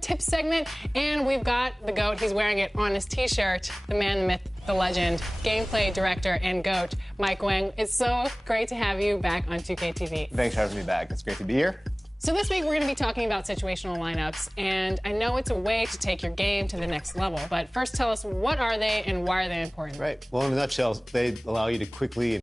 tip segment, and we've got the GOAT. He's wearing it on his t-shirt. The man, the myth, the legend, gameplay director and GOAT, Mike Wang. It's so great to have you back on 2K TV. Thanks for having me back. It's great to be here. So this week we're going to be talking about situational lineups, and I know it's a way to take your game to the next level, but first tell us, what are they and why are they important? Right. Well, in a nutshell, they allow you to quickly...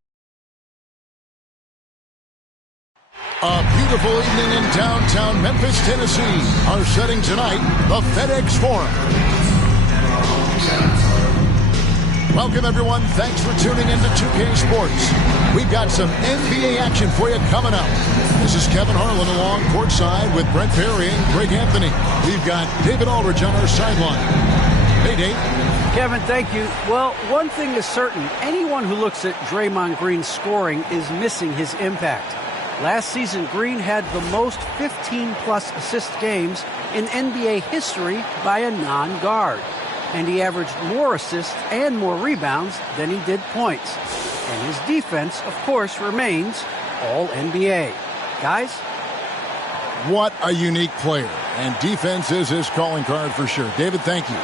A beautiful evening in downtown Memphis, Tennessee. Our setting tonight, the FedEx Forum. Welcome, everyone. Thanks for tuning in to 2K Sports. We've got some NBA action for you coming up. This is Kevin Harlan along courtside with Brent Barry and Greg Anthony. We've got David Aldridge on our sideline. Hey, Dave. Kevin, thank you. Well, one thing is certain. Anyone who looks at Draymond Green's scoring is missing his impact. Last season, Green had the most 15-plus assist games in NBA history by a non-guard. And he averaged more assists and more rebounds than he did points. And his defense, of course, remains all-NBA. Guys? What a unique player. And defense is his calling card for sure. David, thank you.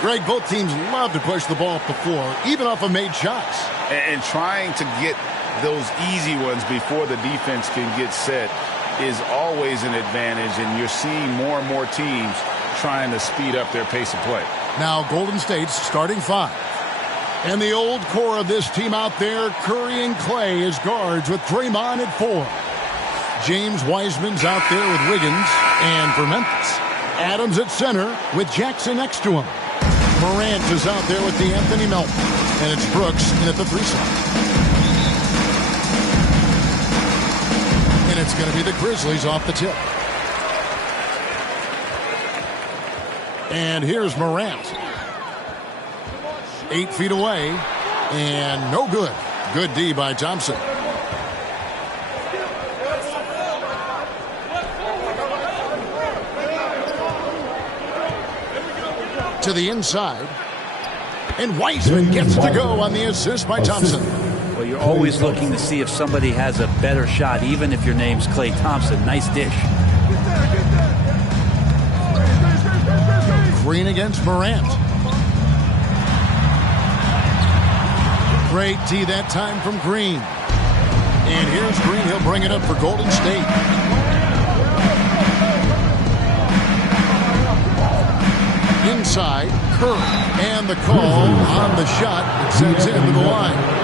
Greg, both teams love to push the ball up the floor, even off of made shots. And trying to get those easy ones before the defense can get set is always an advantage, and you're seeing more and more teams trying to speed up their pace of play. Now Golden State's starting five. And the old core of this team out there, Curry and Clay as guards with Draymond at 4. James Wiseman's out there with Wiggins, and for Memphis, Adams at center with Jackson next to him. Morant is out there with Anthony Melton, and it's Brooks in at the 3 slot. And it's going to be the Grizzlies off the tip. And here's Morant. 8 feet away. And no good. Good D by Thompson. To the inside. And Wiseman gets to go on the assist by Thompson. Well, you're always looking to see if somebody has a better shot, even if your name's Klay Thompson. Nice dish. Green against Morant. Great D that time from Green. And here's Green. He'll bring it up for Golden State. Inside, Curry. And the call on the shot. It sends him to the line.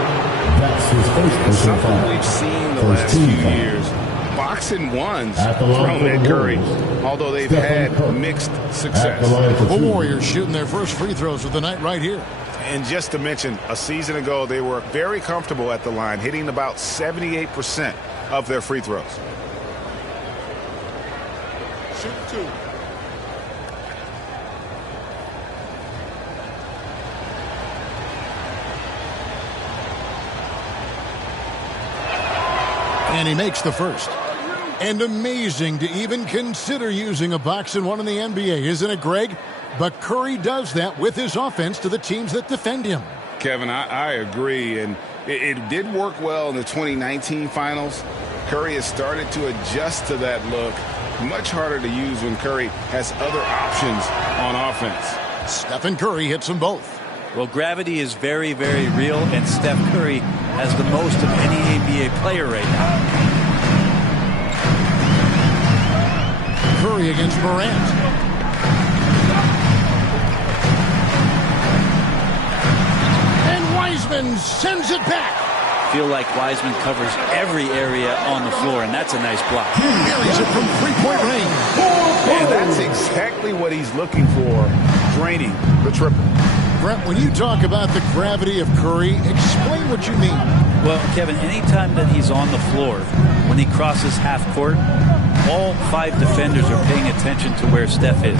Something we've seen the last few years. Boxing ones thrown at Curry, although they've had mixed success. The Warriors shooting their first free throws of the night right here. And just to mention, a season ago, they were very comfortable at the line, hitting about 78% of their free throws. Shoot 2. And he makes the first. And amazing to even consider using a box and one in the NBA, isn't it, Greg? But Curry does that with his offense to the teams that defend him. Kevin, I agree. And it did work well in the 2019 finals. Curry has started to adjust to that look. Much harder to use when Curry has other options on offense. Stephen Curry hits them both. Well, gravity is very, very real, and Steph Curry has the most of any NBA player right now. Curry against Morant. And Wiseman sends it back. Feel like Wiseman covers every area on the floor, and that's a nice block. Buries it from three-point range. And that's exactly what he's looking for, draining the triple. Brent, when you talk about the gravity of Curry, explain what you mean. Well, Kevin, anytime that he's on the floor, when he crosses half court, all 5 defenders are paying attention to where Steph is.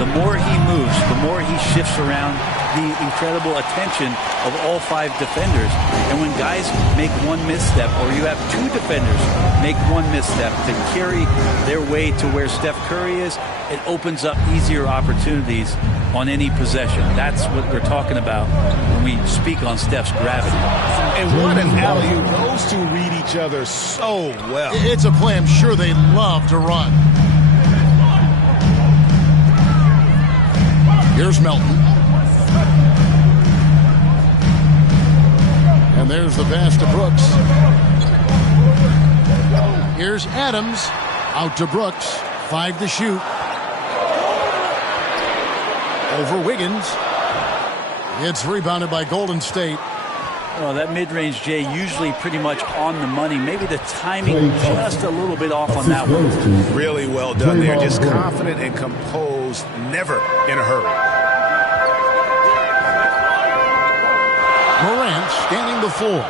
The more he moves, the more he shifts around, the incredible attention of all 5 defenders. And when guys make one misstep, or you have 2 defenders make one misstep to carry their way to where Steph Curry is, it opens up easier opportunities on any possession. That's what we're talking about when we speak on Steph's gravity. And what an alley-oop. Those two read each other so well. It's a play I'm sure they love to run. Here's Melton. And there's the pass to Brooks. Here's Adams. Out to Brooks. 5 to shoot. Over Wiggins. It's rebounded by Golden State. Oh, that mid-range, Jay, usually pretty much on the money. Maybe the timing just a little bit off on that one. Really well done there. Just confident and composed, never in a hurry. Morant scanning the floor.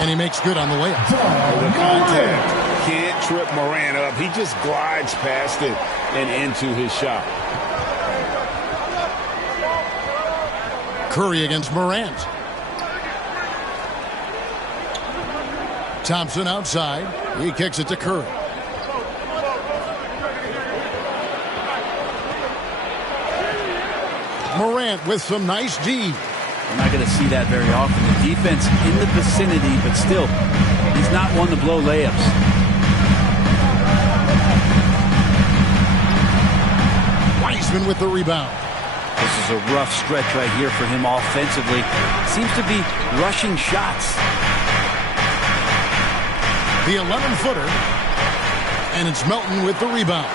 And he makes good on the layup. The contact can't trip Morant up. He just glides past it and into his shot. Curry against Morant. Thompson outside. He kicks it to Curry. Morant with some nice D. We're not going to see that very often. The defense in the vicinity, but still, he's not one to blow layups. Wiseman with the rebound. This is a rough stretch right here for him offensively. Seems to be rushing shots. The 11-footer. And it's Melton with the rebound.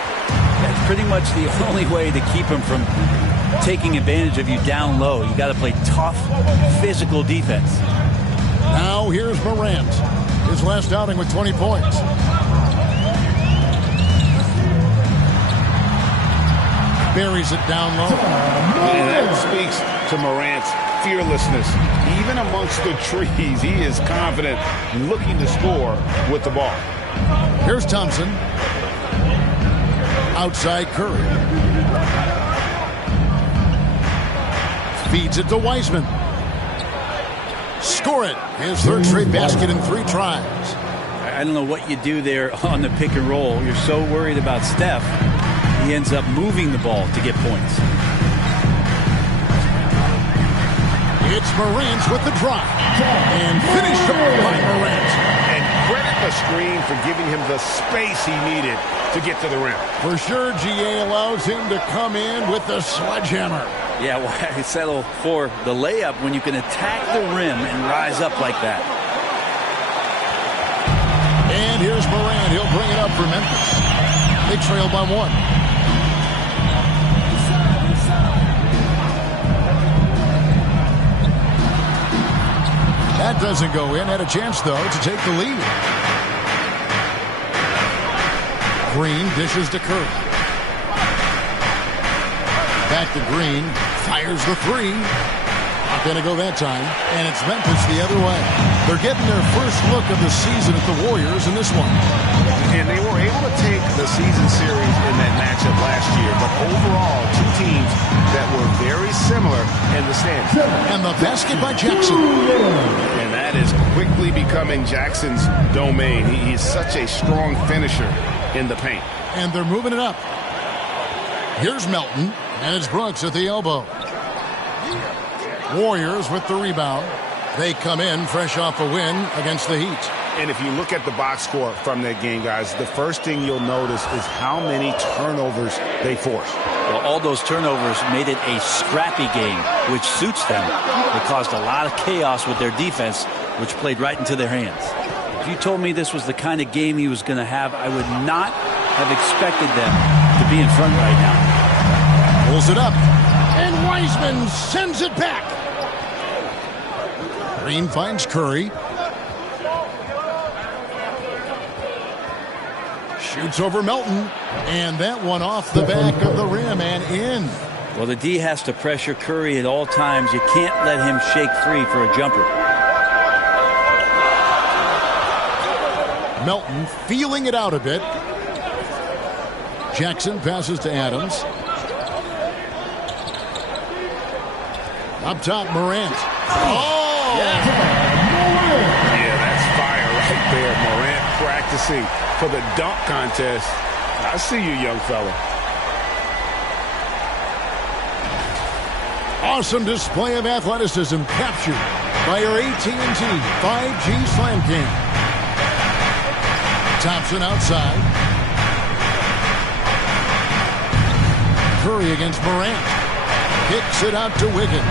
That's pretty much the only way to keep him from taking advantage of you down low. You got to play tough, physical defense. Now here's Morant. His last outing with 20 points. Buries it down low. And that speaks to Morant's fearlessness. Even amongst the trees, he is confident, looking to score with the ball. Here's Thompson. Outside Curry. Feeds it to Wiseman. Score it. His third straight basket in 3 tries. I don't know what you do there on the pick and roll. You're so worried about Steph. He ends up moving the ball to get points. It's Morant with the drop. And finished off by Morant. And credit the screen for giving him the space he needed to get to the rim. For sure, GA allows him to come in with the sledgehammer. Yeah, why settle for the layup when you can attack the rim and rise up like that? And here's Morant. He'll bring it up for Memphis. They trail by 1. That doesn't go in. Had a chance, though, to take the lead. Green dishes to Curry. Back to Green. Fires the 3. Not going to go that time. And it's Memphis the other way. They're getting their first look of the season at the Warriors in this one. And they were able to take the season series in that matchup last year. But overall, 2 teams that were very similar in the stands. And the basket by Jackson. And that is quickly becoming Jackson's domain. He is such a strong finisher in the paint. And they're moving it up. Here's Melton. And it's Brooks at the elbow. Warriors with the rebound. They come in fresh off a win against the Heat. And if you look at the box score from that game, guys, the first thing you'll notice is how many turnovers they forced. Well, all those turnovers made it a scrappy game, which suits them. They caused a lot of chaos with their defense, which played right into their hands. If you told me this was the kind of game he was going to have, I would not have expected them to be in front right now. Pulls it up. And Wiseman sends it back. Green finds Curry. Shoots over Melton. And that one off the back of the rim and in. Well, the D has to pressure Curry at all times. You can't let him shake free for a jumper. Melton feeling it out a bit. Jackson passes to Adams. Up top, Morant. Oh! Yeah, that's fire right there. Morant practicing for the dunk contest. I see you, young fella. Awesome display of athleticism captured by your AT&T 5G Slam Cam. Thompson outside. Curry against Morant. Kicks it out to Wiggins.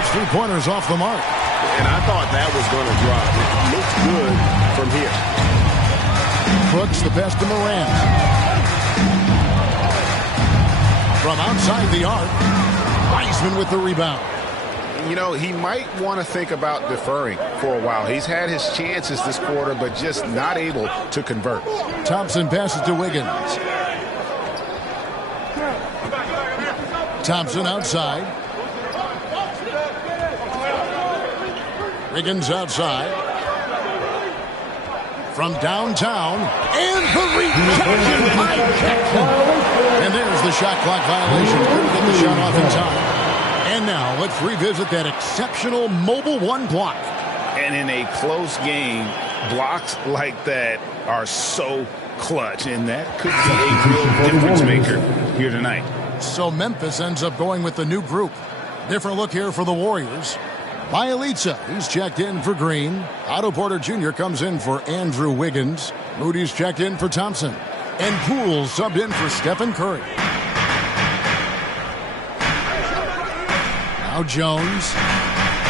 It's 3 pointers off the mark. And I thought that was going to drop. It looks good from here. Brooks the pass to Morant. From outside the arc, Wiseman with the rebound. You know, he might want to think about deferring for a while. He's had his chances this quarter, but just not able to convert. Thompson passes to Wiggins. Thompson outside. Wiggins outside. From downtown. And the rejection by Jackson. And there's the shot clock violation. Couldn't get the shot off in time. And now let's revisit that exceptional Mobile One block. And in a close game, blocks like that are so clutch. And that could be a real difference maker here tonight. So Memphis ends up going with the new group. Different look here for the Warriors. Bielitsa, he's checked in for Green. Otto Porter Jr. comes in for Andrew Wiggins. Moody's checked in for Thompson. And Poole subbed in for Stephen Curry. Now Jones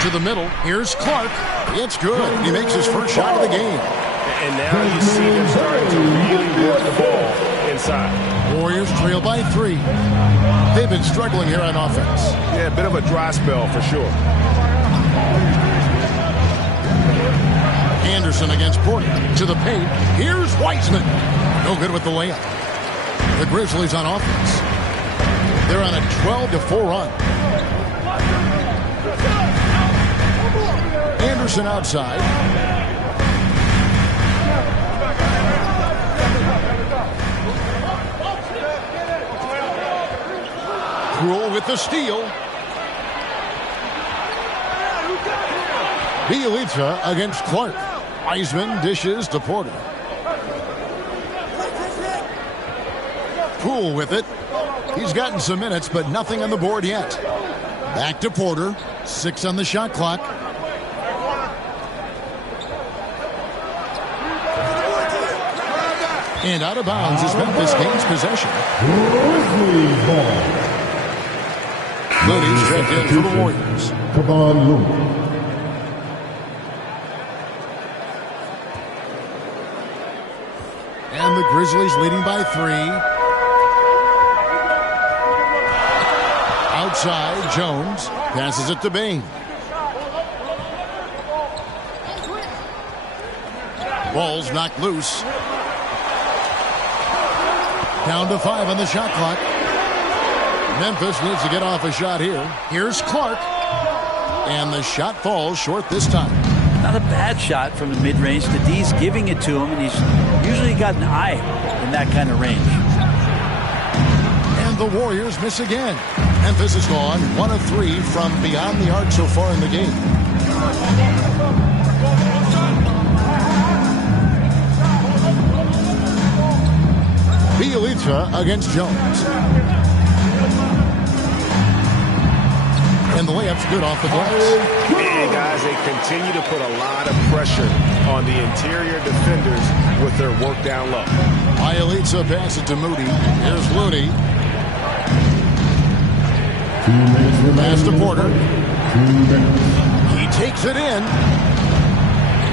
to the middle. Here's Clark. It's good. He makes his first shot of the game. And now you see them starting to really work the ball inside. Warriors trail by 3. They've been struggling here on offense. Yeah, a bit of a dry spell for sure. Anderson against Porter. To the paint. Here's Wiseman. No good with the layup. The Grizzlies on offense. They're on a 12-4 run. Anderson outside. Poole with the steal. Bielitsa against Clark. Wiseman dishes to Porter. Poole with it. He's gotten some minutes, but nothing on the board yet. Back to Porter. 6 on the shot clock. And out of bounds as Memphis gains possession. Moody's checked in for the Warriors. And the Grizzlies leading by 3. Outside, Jones passes it to Bain. Ball's knocked loose. Down to 5 on the shot clock. Memphis needs to get off a shot here. Here's Clark. And the shot falls short this time. Not a bad shot from the mid-range. The D's giving it to him, and he's usually got an eye in that kind of range. And the Warriors miss again. Memphis has gone 1 of 3 from beyond the arc so far in the game. Bielitsa against Jones. And the layup's good off the glass. And guys, they continue to put a lot of pressure on the interior defenders with their work down low. Bielitsa passes it to Moody. Here's Looney. Pass to Porter. He takes it in.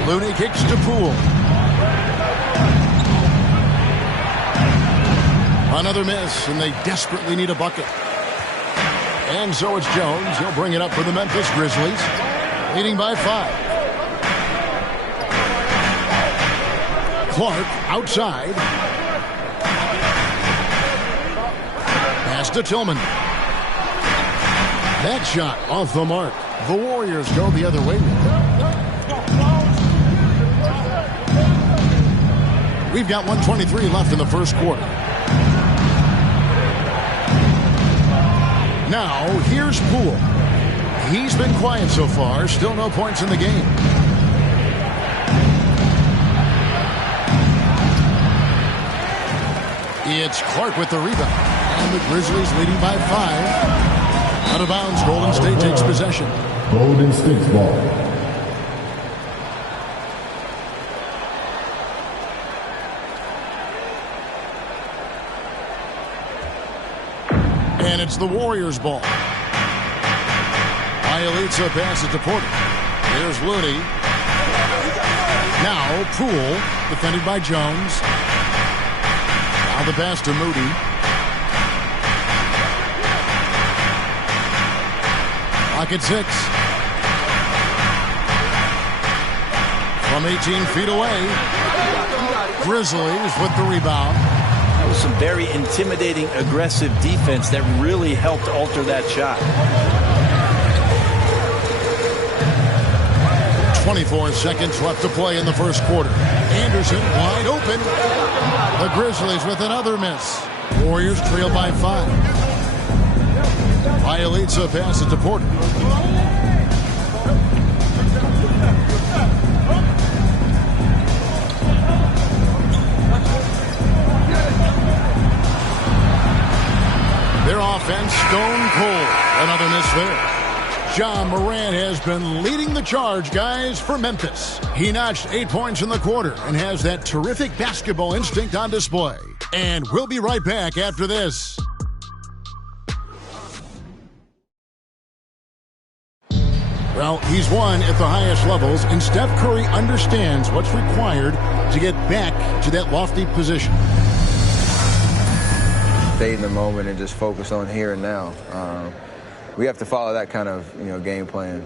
Looney kicks to Poole. Another miss, and they desperately need a bucket. And so it's Jones. He'll bring it up for the Memphis Grizzlies, leading by 5. Clark outside. Pass to Tillman. That shot off the mark. The Warriors go the other way. We've got 1:23 left in the first quarter. Now, here's Poole. He's been quiet so far. Still no points in the game. It's Clark with the rebound. And the Grizzlies leading by 5. Out of bounds, Golden State takes possession. Golden State's ball. And it's the Warriors' ball. Ielitsa passes to Porter. Here's Looney. Now Poole, defended by Jones. Now the pass to Moody. Clock at 6. From 18 feet away. Grizzlies with the rebound. That was some very intimidating, aggressive defense that really helped alter that shot. 24 seconds left to play in the first quarter. Anderson wide open. The Grizzlies with another miss. Warriors trail by 5. Ielitsa passes to Porter. Their offense stone cold. Another miss there. Ja Morant has been leading the charge, guys, for Memphis. He notched 8 points in the quarter and has that terrific basketball instinct on display. And we'll be right back after this. Well, he's won at the highest levels, and Steph Curry understands what's required to get back to that lofty position. Stay in the moment and just focus on here and now. We have to follow that kind of game plan.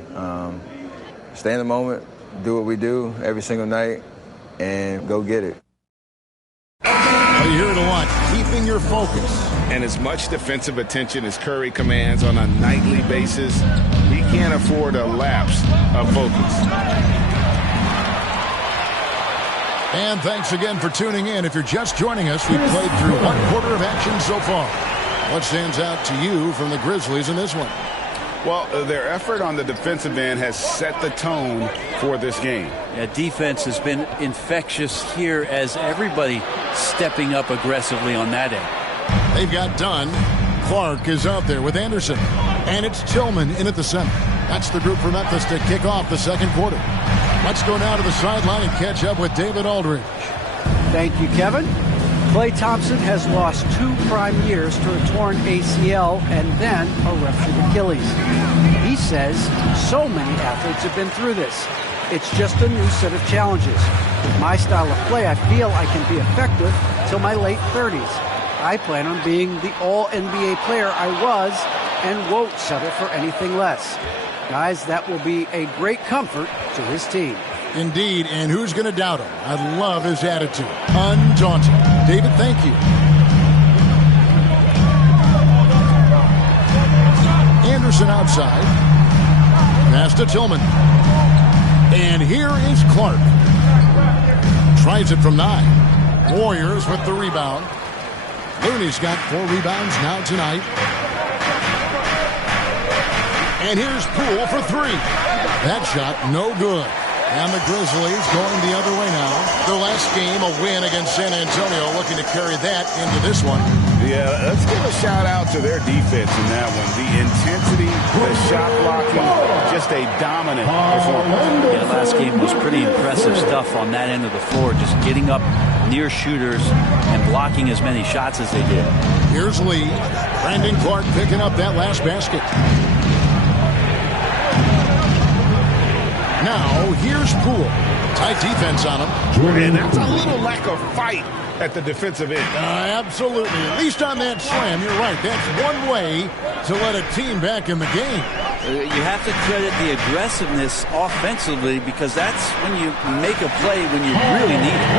Stay in the moment, do what we do every single night, and go get it. You hear it a lot, keeping your focus. And as much defensive attention as Curry commands on a nightly basis, he can't afford a lapse of focus. And thanks again for tuning in. If you're just joining us, we played through 1 quarter of action so far. What stands out to you from the Grizzlies in this one? Well, their effort on the defensive end has set the tone for this game. Yeah, defense has been infectious here as everybody stepping up aggressively on that end. They've got Dunn. Clark is out there with Anderson. And it's Tillman in at the center. That's the group for Memphis to kick off the second quarter. Let's go now to the sideline and catch up with David Aldridge. Thank you, Kevin. Klay Thompson has lost 2 prime years to a torn ACL and then a ruptured Achilles. He says so many athletes have been through this. It's just a new set of challenges. With my style of play, I feel I can be effective till my late 30s. I plan on being the all-NBA player I was and won't settle for anything less. Guys, that will be a great comfort to his team. Indeed, and who's going to doubt him? I love his attitude. Undaunted. David, thank you. Anderson outside. Pass to Tillman. And here is Clark. Tries it from 9. Warriors with the rebound. Looney's got 4 rebounds now tonight. And here's Poole for 3. That shot, no good. And the Grizzlies going the other way now. Their last game, a win against San Antonio, looking to carry that into this one. Yeah, let's give a shout-out to their defense in that one. The intensity, the shot blocking, just a dominant performance. Yeah, the last game was pretty impressive stuff on that end of the floor, just getting up near shooters and blocking as many shots as they did. Here's Lee. Brandon Clark picking up that last basket. Now, here's Poole. Tight defense on him. And that's a little lack of fight at the defensive end. Absolutely. At least on that slam, you're right. That's one way to let a team back in the game. You have to credit the aggressiveness offensively because that's when you make a play when you really need it.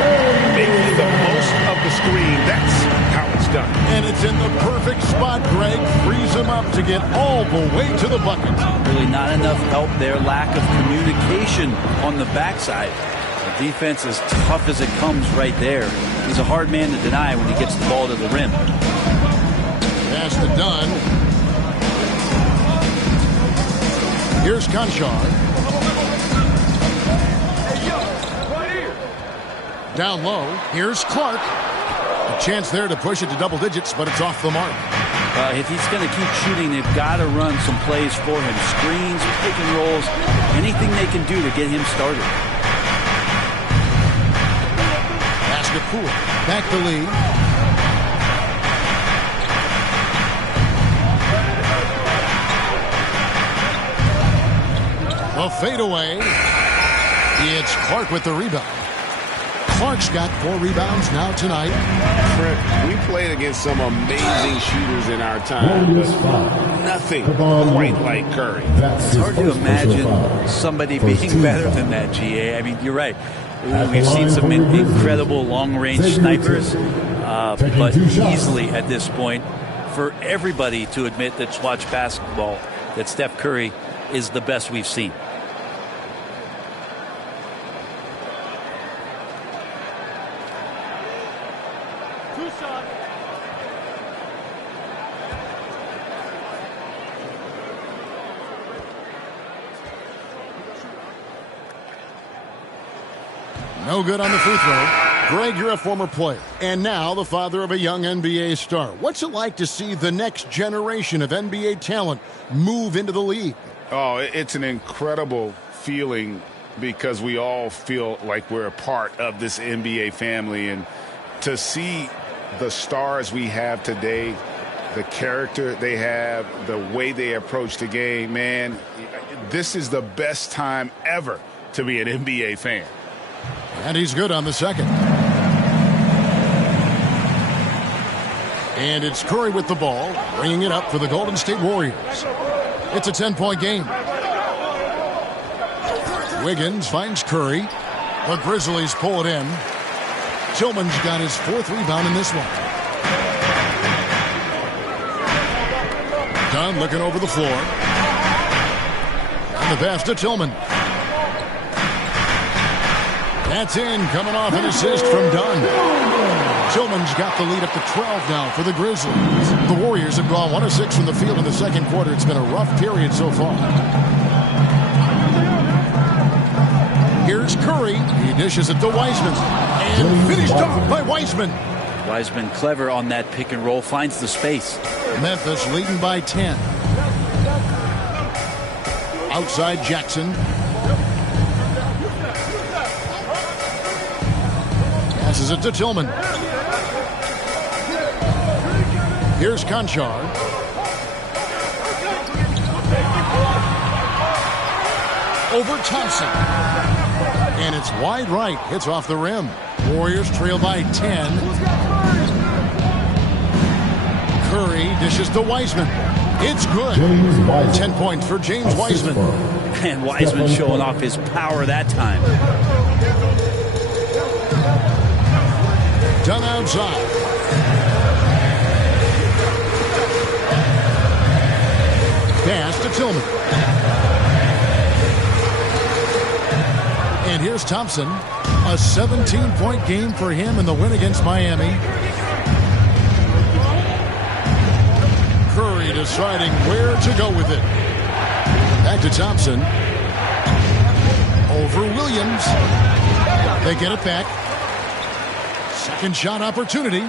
Making the most of the screen. That's how it's done. And it's in the perfect spot, Greg. Frees him up to get all the way to the bucket. Really not enough help there. Lack of communication on the backside. The defense is tough as it comes right there. He's a hard man to deny when he gets the ball to the rim. Pass to Dunn. Here's Conchar. Down low. Here's Clark. A chance there to push it to double digits, but it's off the mark. If he's going to keep shooting, they've got to run some plays for him. Screens, pick and rolls, anything they can do to get him started. Pass to Poole. Back to Lee. The fadeaway. It's Clark with the rebound. Clark's got 4 rebounds now tonight. Trent, we played against some amazing shooters in our time, but nothing quite like Curry. It's hard to imagine somebody being better than that, GA. I mean, you're right. We've seen some incredible long-range snipers, but easily at this point, for everybody to admit that's watched basketball, that Steph Curry is the best we've seen. No good on the free throw. Greg, you're a former player, and now the father of a young NBA star. What's it like to see the next generation of NBA talent move into the league? Oh, it's an incredible feeling because we all feel like we're a part of this NBA family. And to see the stars we have today, the character they have, the way they approach the game, man, this is the best time ever to be an NBA fan. And he's good on the second. And it's Curry with the ball, bringing it up for the Golden State Warriors. It's a 10-point game. Wiggins finds Curry. The Grizzlies pull it in. Tillman's got his 4th rebound in this one. Dunn looking over the floor. And the pass to Tillman. That's in, coming off an assist from Dunn. Tillman's got the lead up to 12 now for the Grizzlies. The Warriors have gone 1 of 6 from the field in the second quarter. It's been a rough period so far. Here's Curry. He dishes it to Wiseman. And finished off by Wiseman. Wiseman clever on that pick and roll, finds the space. Memphis leading by 10. Outside Jackson. Passes it to Tillman. Here's Conchar. Over Thompson. And it's wide right. Hits off the rim. Warriors trail by 10. Curry dishes to Wiseman. It's good. 10 points for James Wiseman. And Wiseman showing off his power that time. Done outside. Pass to Tillman. And here's Thompson. A 17-point game for him in the win against Miami. Curry deciding where to go with it. Back to Thompson. Over Williams. They get it back. Second shot opportunity.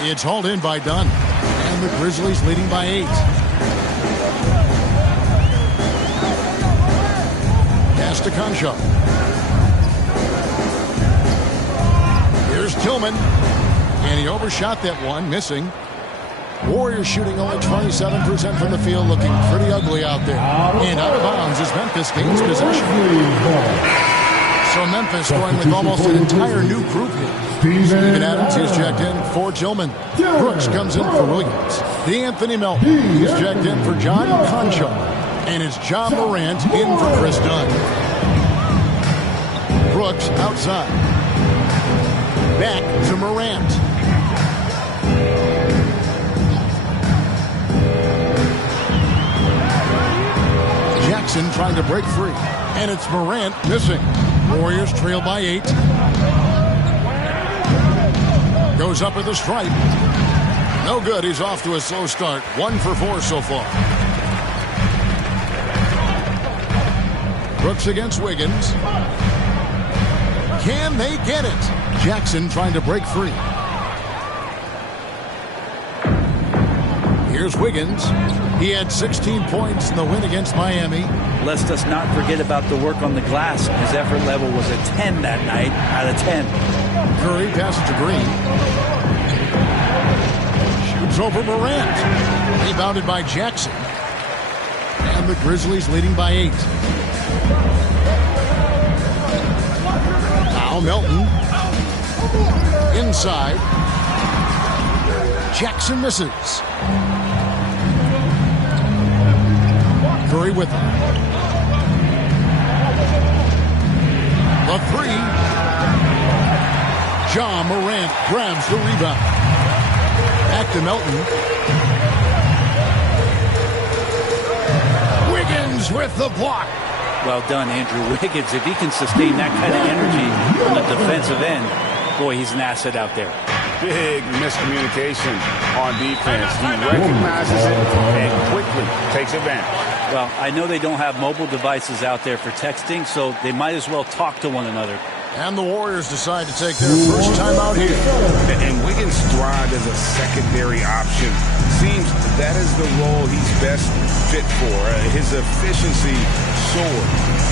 It's hauled in by Dunn. And the Grizzlies leading by 8. Pass to Conchar. Here's Tillman. And he overshot that one, missing. Warriors shooting only 27% from the field, looking pretty ugly out there. And out of bounds as Memphis gains possession. So Memphis going with almost an entire new group here. Steven Adams is checked in for Tillman. Brooks comes in for Williams. DeAnthony Melton is checked in for John Conchar. And it's John Morant in for Chris Dunn. Brooks outside. Back to Morant. Jackson trying to break free. And it's Morant missing. Warriors trail by 8. Goes up with a stripe. No good. He's off to a slow start. 1 for 4 so far. Brooks against Wiggins. Can they get it? Jackson trying to break free. Here's Wiggins. He had 16 points in the win against Miami. Let's us not forget about the work on the glass. His effort level was a 10 that night out of 10. Curry passes to Green. Shoots over Morant. Rebounded by Jackson. And and the Grizzlies leading by 8. Now Melton. Inside. Jackson misses. Curry with him. The 3. Ja Morant grabs the rebound. Back to Melton. Wiggins with the block. Well done, Andrew Wiggins. If he can sustain that kind of energy on the defensive end, boy, he's an asset out there. Big miscommunication on defense. He recognizes it and quickly takes advantage. Well, I know they don't have mobile devices out there for texting, so they might as well talk to one another. And the Warriors decide to take their first time out here. And Wiggins thrived as a secondary option. Seems that is the role he's best fit for. His efficiency soared.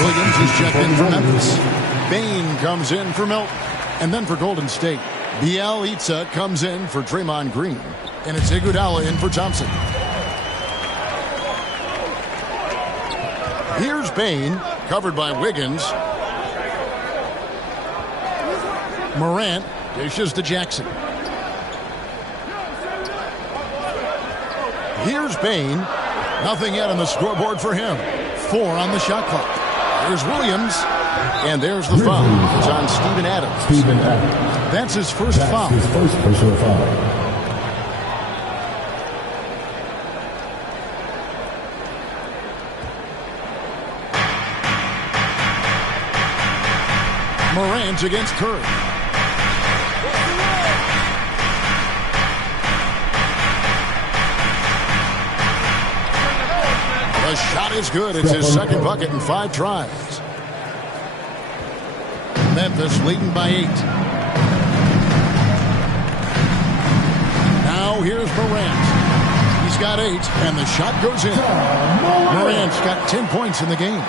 Williams is checked in for Memphis. Bain comes in for Melton. And then for Golden State, Bielitsa comes in for Draymond Green. And it's Iguodala in for Thompson. Here's Bain, covered by Wiggins. Morant dishes to Jackson. Here's Bain. Nothing yet on the scoreboard for him. 4 on the shot clock. There's Williams. And there's the foul. It's on Steven Adams. That's his first foul. His first personal foul. Morant against Curry. The shot is good. It's his second bucket in 5 tries. Memphis leading by 8. Now here's Morant. He's got 8, and the shot goes in. Morant's got 10 points in the game.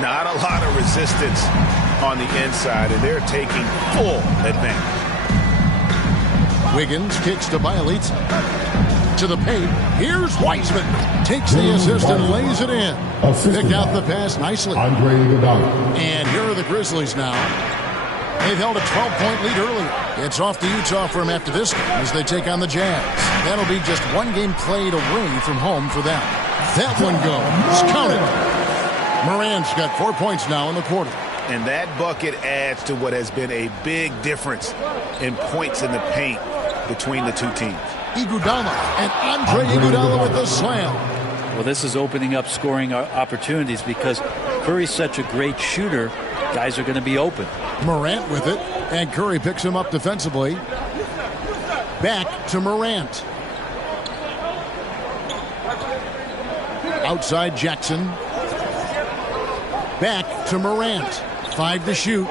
Not a lot of resistance on the inside, and they're taking full advantage. Wiggins kicks to Bielitsa. To the paint. Here's Wiseman. Takes the assist and lays it in. Picked out the pass nicely. And here are the Grizzlies now. They've held a 12-point lead earlier. It's off to Utah for them after this game as they take on the Jazz. That'll be just one game played away from home for them. That one goes. Count it. Morant's got 4 points now in the quarter. And that bucket adds to what has been a big difference in points in the paint between the two teams. Iguodala and Andre Iguodala with the slam. Well, this is opening up scoring opportunities because Curry's such a great shooter. Guys are going to be open. Morant with it, and Curry picks him up defensively. Back to Morant. Outside Jackson. Back to Morant. 5 to shoot.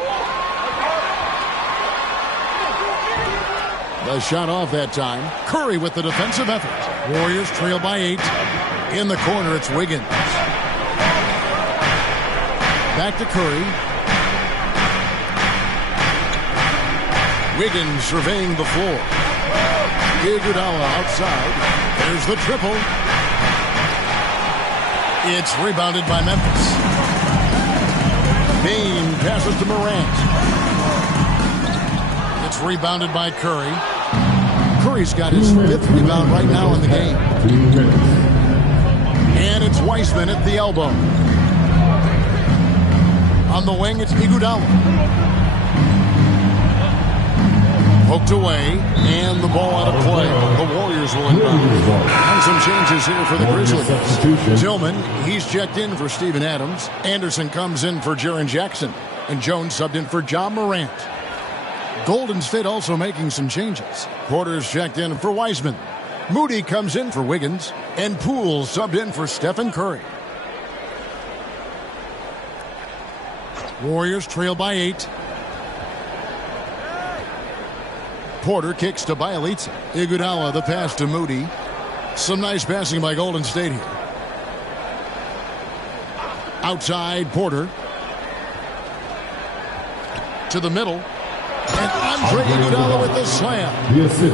The shot off that time. Curry with the defensive effort. Warriors trail by 8. In the corner, it's Wiggins. Back to Curry. Wiggins surveying the floor. Iguodala outside. There's the triple. It's rebounded by Memphis. Bain passes to Morant. It's rebounded by Curry. Curry's got his 5th rebound right now in the game. And it's Wiseman at the elbow. On the wing, it's Iguodala. Poked away, and the ball out of play. The Warriors will inbound. And some changes here for the Grizzlies. Tillman, he's checked in for Steven Adams. Anderson comes in for Jaren Jackson. And Jones subbed in for John Morant. Golden State also making some changes. Porter's checked in for Wiseman. Moody comes in for Wiggins. And Poole subbed in for Stephen Curry. Warriors trail by 8. Porter kicks to Bielitsa. Iguodala the pass to Moody. Some nice passing by Golden State here. Outside Porter. To the middle. And Andre Iguodala with the slam.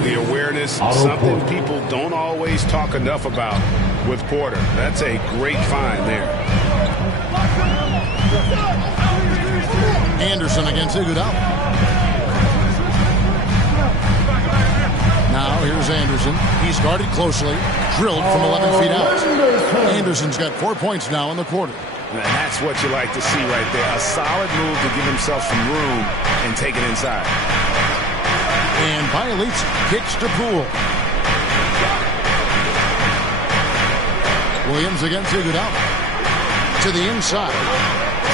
The awareness, something people don't always talk enough about with Porter. That's a great find there. Anderson against Iguodala. Now here's Anderson. He's guarded closely. Drilled from 11 feet out. Anderson's got 4 points now in the quarter. And that's what you like to see right there. A solid move to give himself some room and take it inside. And Bielitsa kicks to Poole. Williams against Iguodala. To the inside.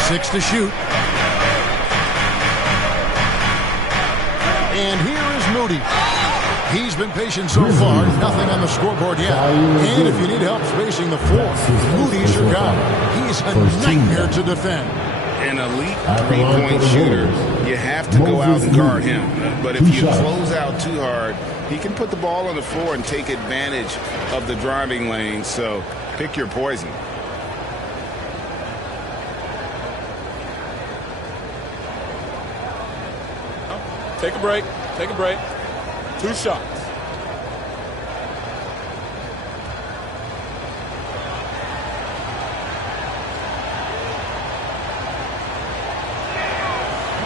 6 to shoot. And here is Moody. He's been patient so far. Nothing on the scoreboard yet. And if you need help spacing the floor, Moody's your guy. He's a nightmare to defend. An elite three-point shooter. You have to go out and guard him. But if you close out too hard, he can put the ball on the floor and take advantage of the driving lane. So pick your poison. Take a break. Take a break. 2 shots.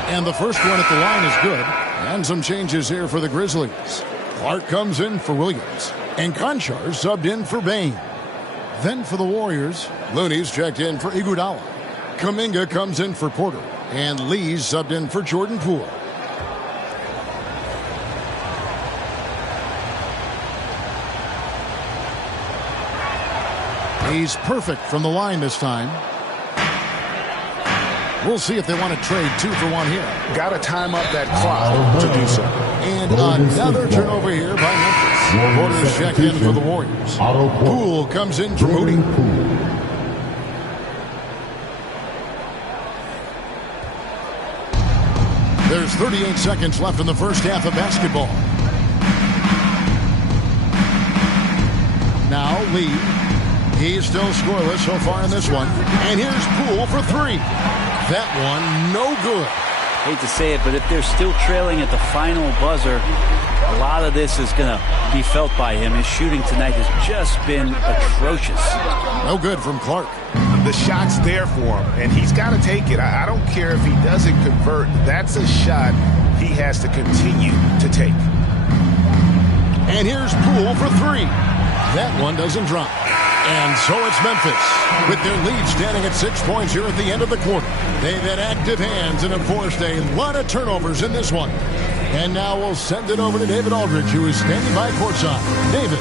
And the first one at the line is good. And some changes here for the Grizzlies. Clark comes in for Williams. And Conchar subbed in for Bain. Then for the Warriors, Looney's checked in for Iguodala. Kuminga comes in for Porter. And Lee's subbed in for Jordan Poole. He's perfect from the line this time. We'll see if they want to trade 2 for 1 here. Got to time up that clock to do so. And another turnover here by Memphis. Porter's checked in for the Warriors. Poole comes in for Moody. There's 38 seconds left in the first half of basketball. Now Lee. He's still scoreless so far in this one. And here's Poole for 3. That one, no good. Hate to say it, but if they're still trailing at the final buzzer, a lot of this is going to be felt by him. His shooting tonight has just been atrocious. No good from Clark. The shot's there for him, and he's got to take it. I don't care if he doesn't convert. That's a shot he has to continue to take. And here's Poole for 3. That one doesn't drop. And so it's Memphis, with their lead standing at 6 points here at the end of the quarter. They've had active hands and have forced a lot of turnovers in this one. And now we'll send it over to David Aldridge, who is standing by courtside. David.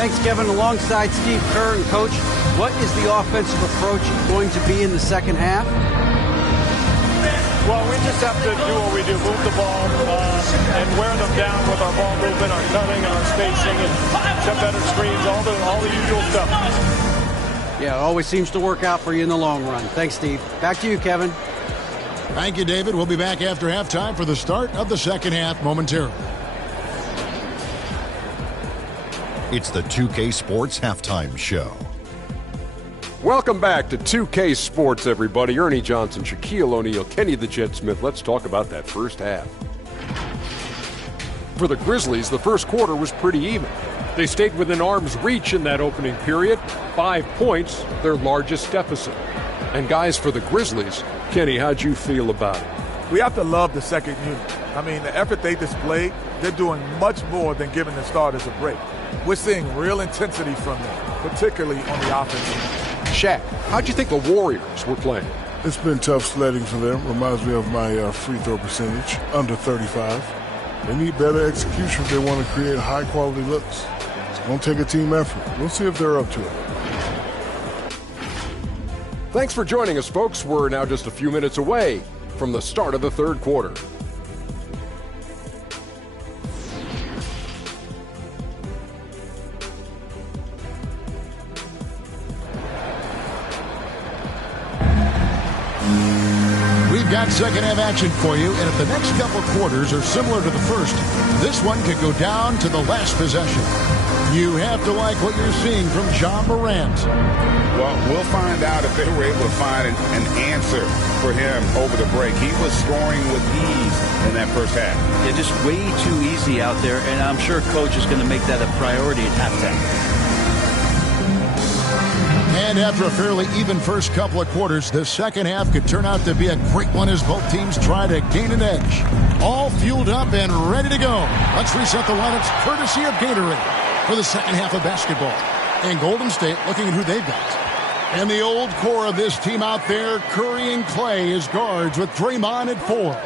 Thanks, Kevin. Alongside Steve Kerr and Coach, what is the offensive approach going to be in the second half? Well, we just have to do what we do, move the ball and wear them down with our ball movement, our cutting, our spacing, and set better screens, all the usual stuff. Yeah, it always seems to work out for you in the long run. Thanks, Steve. Back to you, Kevin. Thank you, David. We'll be back after halftime for the start of the second half momentarily. It's the 2K Sports Halftime Show. Welcome back to 2K Sports, everybody. Ernie Johnson, Shaquille O'Neal, Kenny the Jet Smith. Let's talk about that first half. For the Grizzlies, the first quarter was pretty even. They stayed within arm's reach in that opening period. 5 points, their largest deficit. And guys, for the Grizzlies, Kenny, how'd you feel about it? We have to love the second unit. I mean, the effort they displayed, they're doing much more than giving the starters a break. We're seeing real intensity from them, particularly on the offensive end. Shaq, how'd you think the Warriors were playing? It's been tough sledding for them. Reminds me of my free throw percentage, under 35. They need better execution if they want to create high-quality looks. It's going to take a team effort. We'll see if they're up to it. Thanks for joining us, folks. We're now just a few minutes away from the start of the third quarter. We've got second half action for you, and if the next couple quarters are similar to the first, this one could go down to the last possession. You have to like what you're seeing from Ja Morant. Well, we'll find out if they were able to find an answer for him over the break. He was scoring with ease in that first half. Yeah, just way too easy out there, and I'm sure Coach is going to make that a priority at halftime. And after a fairly even first couple of quarters, the second half could turn out to be a great one as both teams try to gain an edge. All fueled up and ready to go. Let's reset the lineups courtesy of Gatorade for the second half of basketball. And Golden State looking at who they've got. And the old core of this team out there, Curry and Clay as guards with Draymond at 4.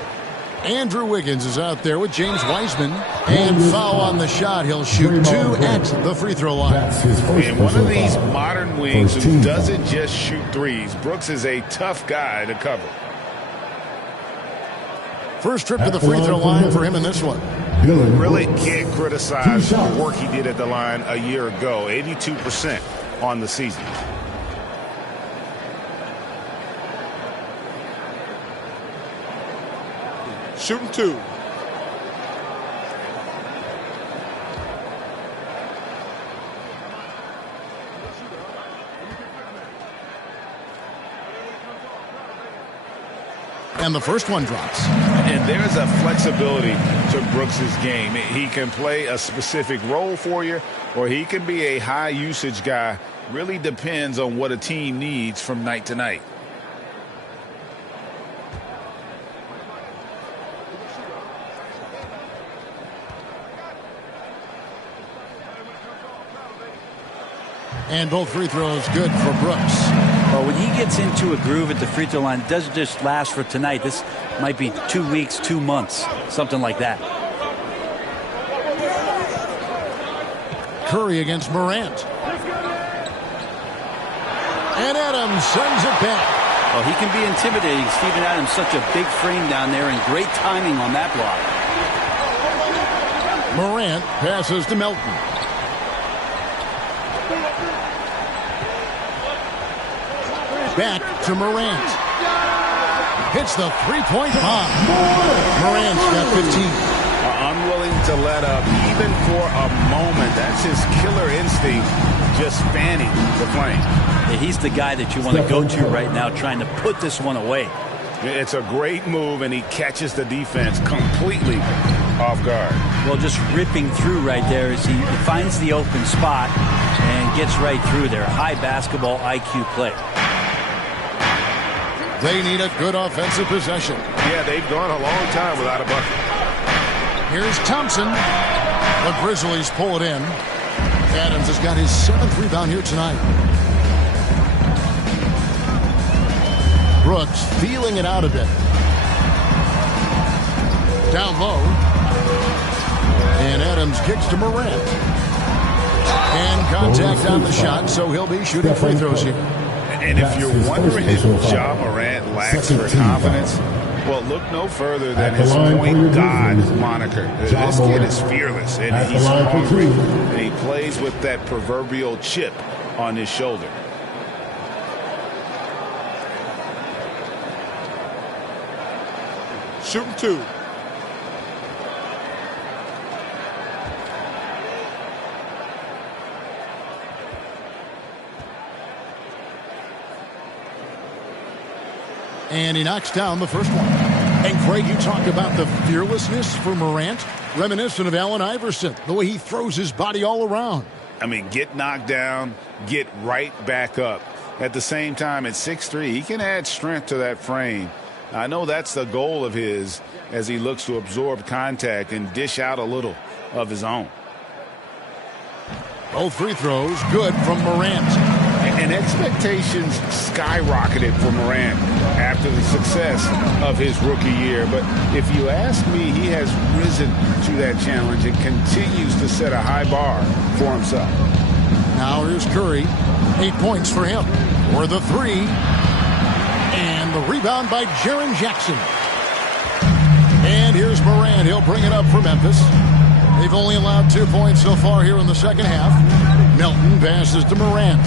Andrew Wiggins is out there with James Wiseman. And foul on the shot. He'll shoot 2 at the free throw line. And one of these modern wings who doesn't just shoot threes. Brooks is a tough guy to cover. First trip to the free throw line for him in this one. Really can't criticize the work he did at the line a year ago. 82% on the season. Shooting 2. And the first one drops. And there's a flexibility to Brooks's game. He can play a specific role for you, or he can be a high usage guy. Really depends on what a team needs from night to night. And both free throws good for Brooks. Well, when he gets into a groove at the free throw line, it doesn't just last for tonight. This might be 2 weeks, 2 months, something like that. Curry against Morant. And Adams sends it back. Well, he can be intimidating. Steven Adams, such a big frame down there, and great timing on that block. Morant passes to Melton. Back to Morant. Hits the three-point bomb. Morant's got 15. Unwilling to let up even for a moment. That's his killer instinct, just fanning the flame. Yeah, he's the guy that you want to go to right now, trying to put this one away. It's a great move, and he catches the defense completely off guard. Well, just ripping through right there as he finds the open spot and gets right through there. High basketball IQ play. They need a good offensive possession. Yeah, they've gone a long time without a bucket. Here's Thompson. The Grizzlies pull it in. Adams has got his 7th rebound here tonight. Brooks feeling it out a bit. Down low. And Adams kicks to Morant. And contact on the shot, so he'll be shooting free throws here. And if you're wondering if Ja Morant lacks for confidence, well, look no further than his point God moniker. This kid is fearless, and he's hungry, and he plays with that proverbial chip on his shoulder. Shooting 2. And he knocks down the first one. And Craig, you talk about the fearlessness for Morant, reminiscent of Allen Iverson, the way he throws his body all around. I mean, get knocked down, get right back up. At the same time, at 6'3", he can add strength to that frame. I know that's the goal of his as he looks to absorb contact and dish out a little of his own. Both free throws good from Morant. And expectations skyrocketed for Morant after the success of his rookie year. But if you ask me, he has risen to that challenge and continues to set a high bar for himself. Now here's Curry. 8 points for him. For the three. And the rebound by Jaren Jackson. And here's Morant. He'll bring it up for Memphis. They've only allowed 2 points so far here in the second half. Melton passes to Morant.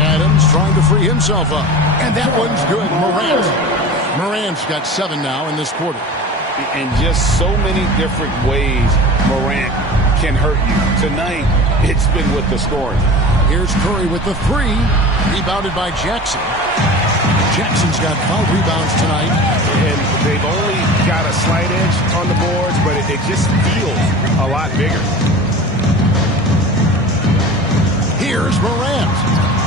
Adams trying to free himself up. And that one's good. Morant's got 7 now in this quarter. And just so many different ways Morant can hurt you. Tonight, it's been with the scoring. Here's Curry with the three. Rebounded by Jackson. Jackson's got 5 rebounds tonight. And they've only got a slight edge on the boards, but it just feels a lot bigger. Here's Morant.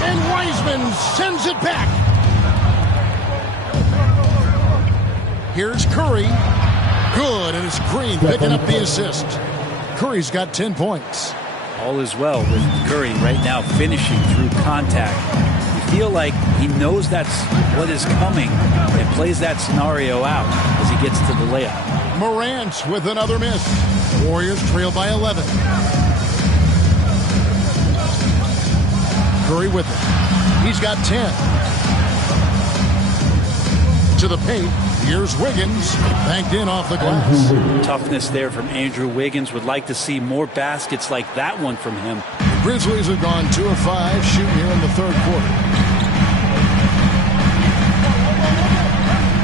And Wiseman sends it back. Here's Curry. Good, and it's Green picking up the assist. Curry's got 10 points. All is well with Curry right now finishing through contact. You feel like he knows that's what is coming and plays that scenario out as he gets to the layup. Morant with another miss. Warriors trail by 11. Curry with it. He's got 10. To the paint. Here's Wiggins, banked in off the glass. Toughness there from Andrew Wiggins. Would like to see more baskets like that one from him. The Grizzlies have gone 2 of 5 shooting here in the third quarter.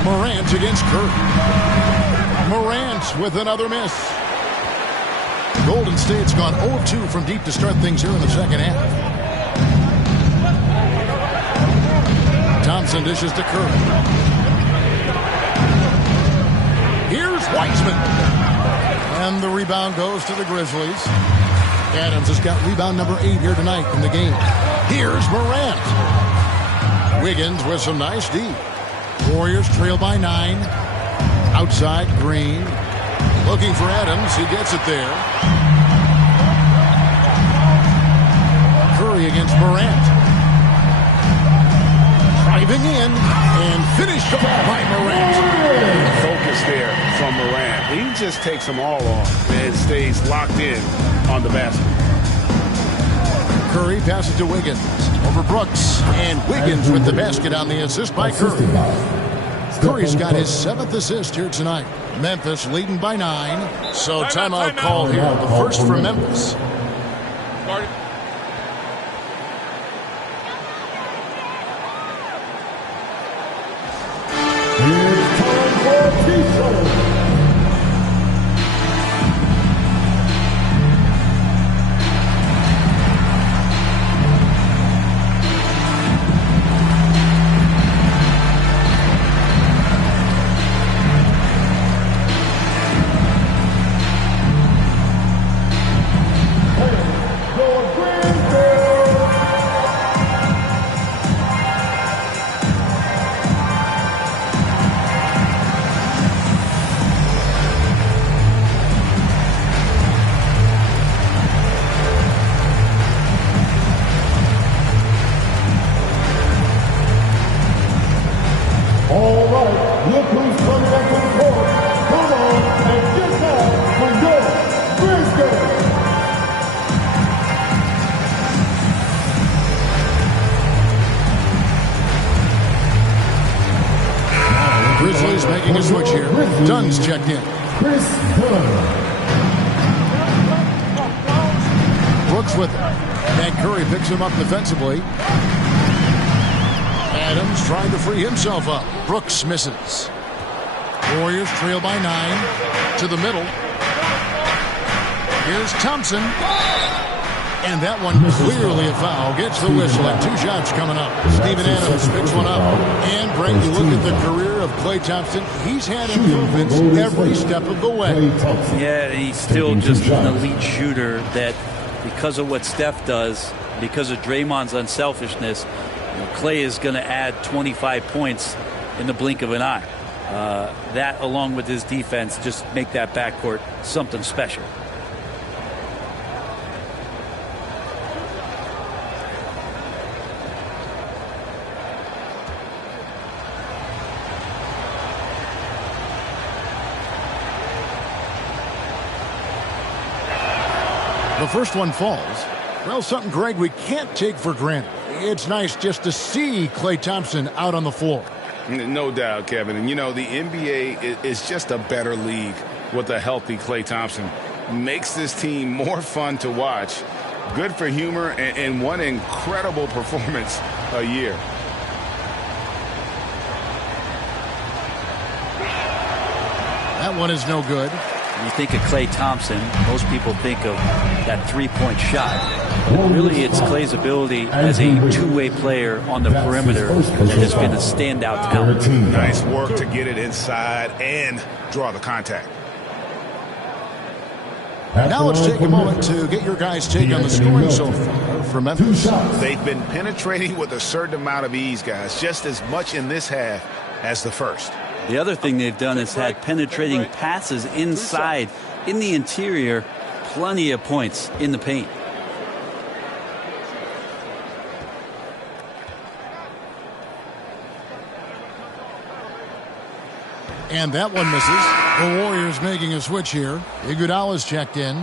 Morant against Curry. Morant with another miss. Golden State's gone 0-2 from deep to start things here in the second half. Thompson dishes to Curry. Here's Wiseman. And the rebound goes to the Grizzlies. Adams has got rebound number 8 here tonight in the game. Here's Morant. Wiggins with some nice D. Warriors trail by 9. Outside, Green. Looking for Adams. He gets it there. Curry against Morant. Driving in and finished off by Morant. Focus there from Morant. He just takes them all off and stays locked in on the basket. Curry passes to Wiggins. Over Brooks. And Wiggins with the basket on the assist by Curry. Curry's got his 7th assist here tonight. Memphis leading by 9. So timeout called here. The first for Memphis. Grizzlies making a switch here. Dunn's checked in. Brooks with it. And Curry picks him up defensively. Adams trying to free himself up. Brooks misses. Warriors trail by 9. To the middle. Here's Thompson. And that one clearly a foul. Gets the whistle and 2 shots coming up. Steven Adams picks one up. And Brent, you look at the career of Klay Thompson. He's had improvements every step of the way. Yeah, he's still just an elite shooter that because of what Steph does, because of Draymond's unselfishness, Klay is going to add 25 points in the blink of an eye. That, along with his defense, just make that backcourt something special. first one falls. Well, something, Greg, we can't take for granted. It's nice just to see Klay Thompson out on the floor. No doubt, Kevin. And, you know, the NBA is just a better league with a healthy Klay Thompson. Makes this team more fun to watch. Good for humor and one incredible performance a year. That one is no good. When you think of Klay Thompson, most people think of that three-point shot. But really, it's Klay's ability as a two-way player on the perimeter that has been a standout talent. Nice work to get it inside and draw the contact. Now let's take a moment to get your guys' take on the scoring so far for Memphis. They've been penetrating with a certain amount of ease, guys, just as much in this half as the first. The other thing they've done is had penetrating passes inside, in the interior, plenty of points in the paint. And that one misses. The Warriors making a switch here. Iguodala's checked in.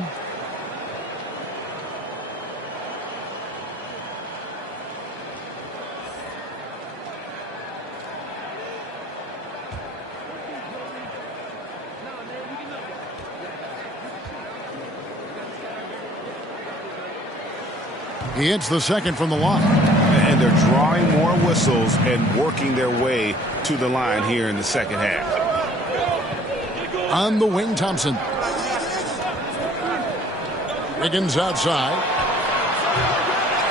He hits the second from the line. And they're drawing more whistles and working their way to the line here in the second half. On the wing, Thompson. Wiggins outside.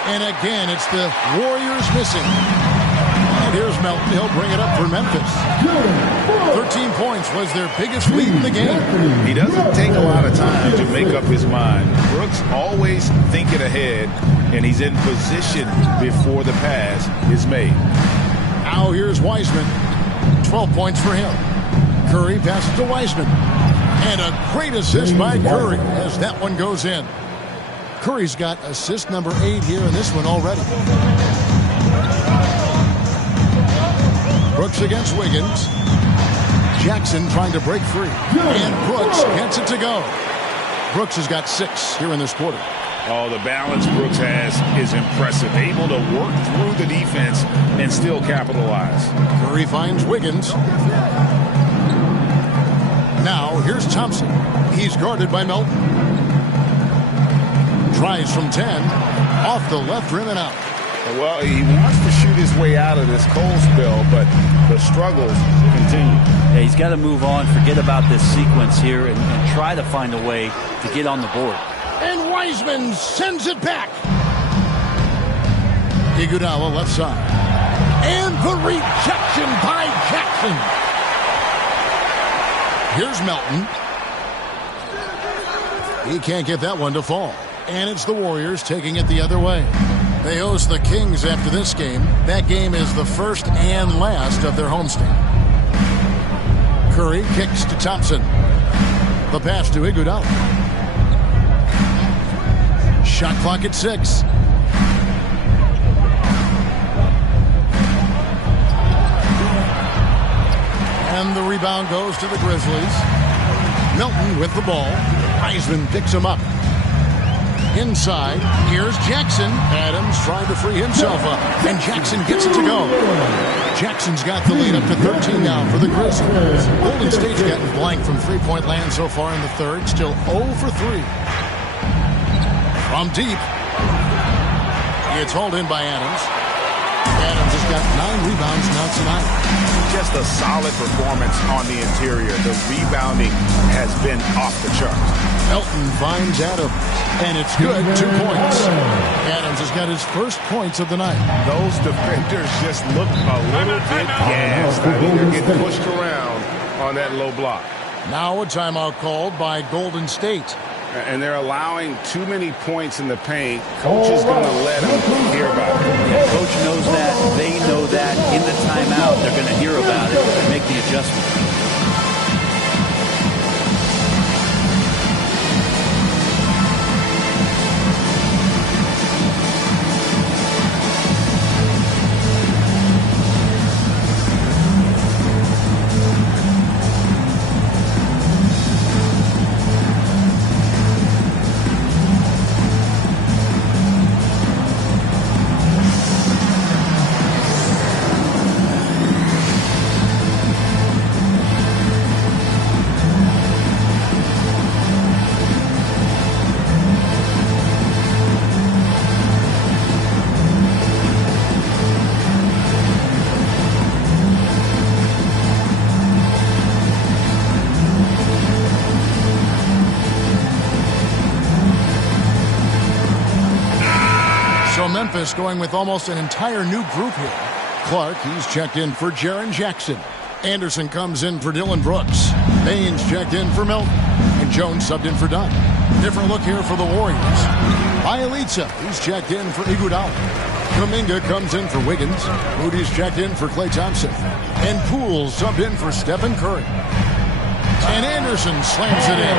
And again, it's the Warriors missing. And here's Melton. He'll bring it up for Memphis. 13 points was their biggest lead in the game. He doesn't take a lot of time to make up his mind. Brooks always thinking ahead, and he's in position before the pass is made. Now here's Wiseman. 12 points for him. Curry passes to Wiseman. And a great assist by Curry as that one goes in. Curry's got assist number 8 here in this one already. Brooks against Wiggins. Jackson trying to break free. And Brooks gets it to go. Brooks has got 6 here in this quarter. Oh, the balance Brooks has is impressive. Able to work through the defense and still capitalize. Curry finds Wiggins. Now, here's Thompson. He's guarded by Melton. Tries from 10. Off the left rim and out. Well, he wants to shoot his way out of this cold spell, but the struggles continue. Yeah, he's got to move on, forget about this sequence here, and try to find a way to get on the board. And Wiseman sends it back. Iguodala left side. And the rejection by Jackson. Here's Melton. He can't get that one to fall. And it's the Warriors taking it the other way. They host the Kings after this game. That game is the first and last of their homestand. Curry kicks to Thompson. The pass to Iguodala. Shot clock at 6. And the rebound goes to the Grizzlies. Melton with the ball. Wiseman picks him up. Inside, here's Jackson. Adams trying to free himself up. And Jackson gets it to go. Jackson's got the lead up to 13 now for the Grizzlies. Golden State's gotten blank from three-point land so far in the third. Still 0 for 3. From deep. It's hauled in by Adams. Adams has got 9 rebounds now tonight. Just a solid performance on the interior. The rebounding has been off the charts. Melton finds Adams, and it's good. 2 points. Adams has got his first points of the night. Those defenders just look a little bit gassed. I mean, they're getting pushed around on that low block. Now a timeout called by Golden State. And they're allowing too many points in the paint. Coach is going to let them hear about it. Yeah, coach knows that. They know that. In the timeout, they're going to hear about it and make the adjustment. Memphis going with almost an entire new group here. Clark, he's checked in for Jaren Jackson. Anderson comes in for Dylan Brooks. Baines checked in for Milton. And Jones subbed in for Dunn. Different look here for the Warriors. Bielitsa, he's checked in for Iguodala. Kuminga comes in for Wiggins. Moody's checked in for Klay Thompson. And Poole subbed in for Stephen Curry. And Anderson slams it in.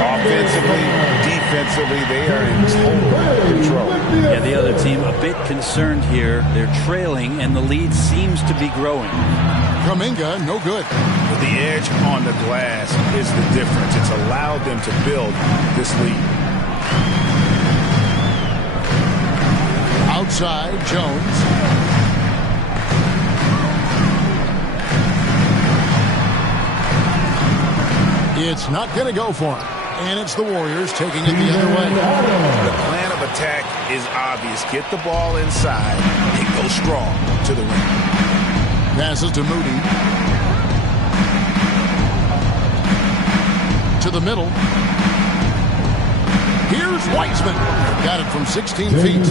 Offensively, defensively, they are in total control. Yeah, the other team a bit concerned here. They're trailing, and the lead seems to be growing. Kuminga, no good. But the edge on the glass is the difference. It's allowed them to build this lead. Outside, Jones. It's not going to go for him. And it's the Warriors taking it the other way. The plan of attack is obvious. Get the ball inside and go strong to the rim. Passes to Moody. To the middle. Here's Wiseman. Got it from 16 feet.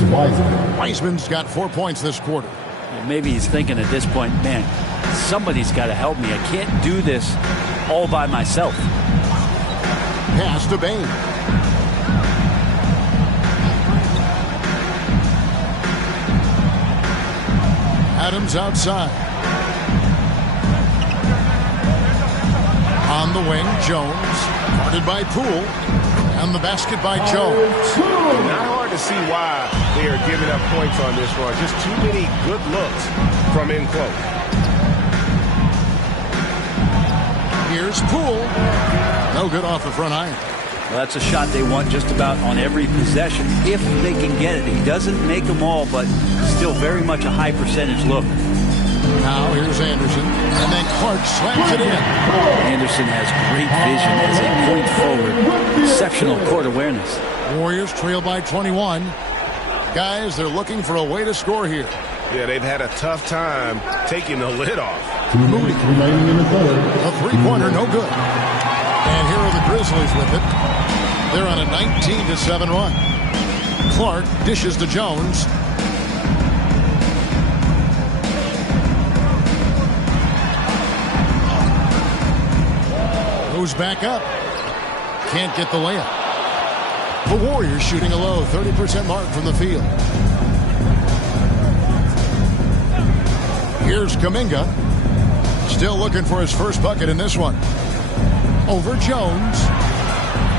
Wiseman's got 4 points this quarter. Well, maybe he's thinking at this point, man, somebody's got to help me. I can't do this all by myself. Pass to Bain. Adams outside. On the wing, Jones. Guarded by Poole. And the basket by Jones. Not hard to see why they are giving up points on this run. Just too many good looks from in close. Here's Poole. No good off the front iron. Well, that's a shot they want just about on every possession, if they can get it. He doesn't make them all, but still very much a high percentage look. Now here's Anderson, and then Clark slams it in. Anderson has great vision as a point forward. Exceptional court awareness. Warriors trail by 21. Guys, they're looking for a way to score here. Yeah, they've had a tough time taking the lid off. Moody. A three-pointer, no good. And here are the Grizzlies with it. They're on a 19-7 run. Clark dishes to Jones. Goes back up. Can't get the layup. The Warriors shooting a low 30% mark from the field. Here's Kuminga. Still looking for his first bucket in this one. Over Jones.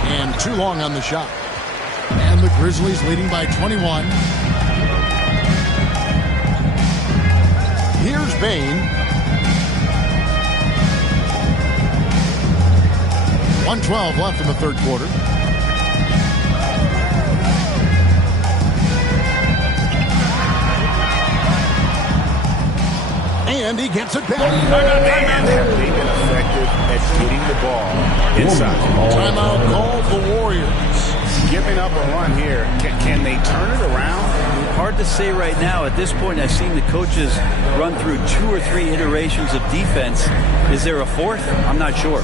And too long on the shot. And the Grizzlies leading by 21. Here's Bain. 1:12 left in the third quarter. And he gets it back. Man, have they been effective at getting the ball inside? Timeout called the Warriors. Giving up a run here. Can they turn it around? Hard to say right now. At this point, I've seen the coaches run through 2 or 3 iterations of defense. Is there a fourth? I'm not sure.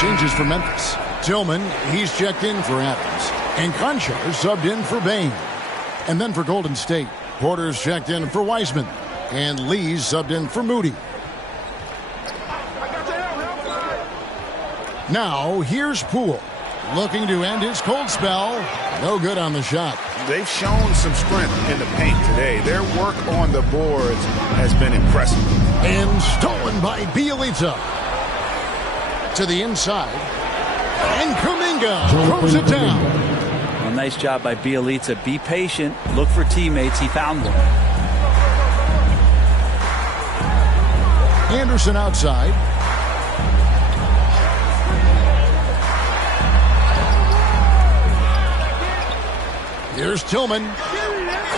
Changes for Memphis. Tillman, he's checked in for Adams. And Conchar subbed in for Bain. And then for Golden State, Porter's checked in for Wiseman. And Lee's subbed in for Moody. Now, here's Poole. Looking to end his cold spell. No good on the shot. They've shown some strength in the paint today. Their work on the boards has been impressive. And stolen by Bielitsa. to the inside. And Kuminga throws it down. A nice job by Bielitsa. Be patient. Look for teammates. He found one. Anderson outside. Here's Tillman.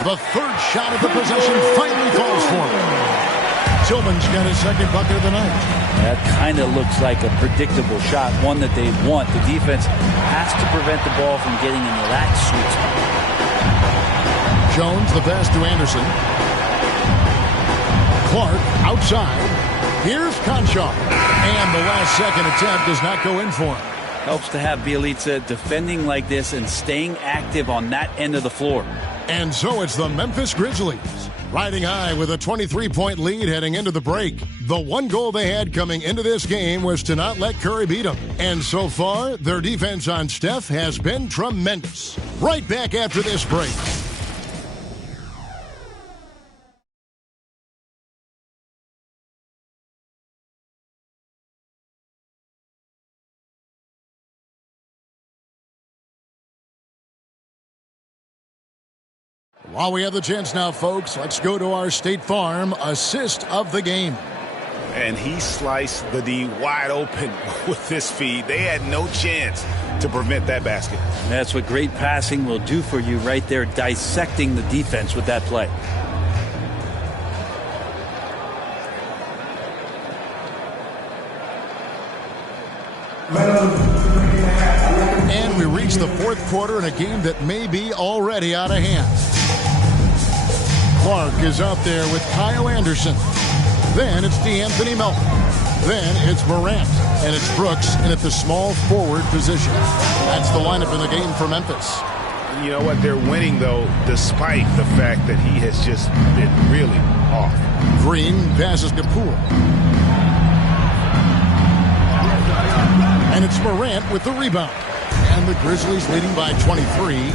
The third shot of the possession finally falls for him. Tillman's got his second bucket of the night. That kind of looks like a predictable shot, one that they want. The defense has to prevent the ball from getting into that sweet spot. Jones, the pass to Anderson. Clark outside. Here's Conchar. And the last second attempt does not go in for him. Helps to have Bielitsa defending like this and staying active on that end of the floor. And so it's the Memphis Grizzlies riding high with a 23-point lead heading into the break. The one goal they had coming into this game was to not let Curry beat them. And so far, their defense on Steph has been tremendous. Right back after this break. While we have the chance now, folks, let's go to our State Farm assist of the game. And he sliced the D wide open with this feed. They had no chance to prevent that basket. That's what great passing will do for you right there, dissecting the defense with that play. And we reach the fourth quarter in a game that may be already out of hand. Clark is out there with Kyle Anderson. Then it's DeAnthony Melton. Then it's Morant. And it's Brooks in at the small forward position. That's the lineup in the game for Memphis. You know what? They're winning, though, despite the fact that he has just been really off. Green passes to Poole. And it's Morant with the rebound. And the Grizzlies leading by 23.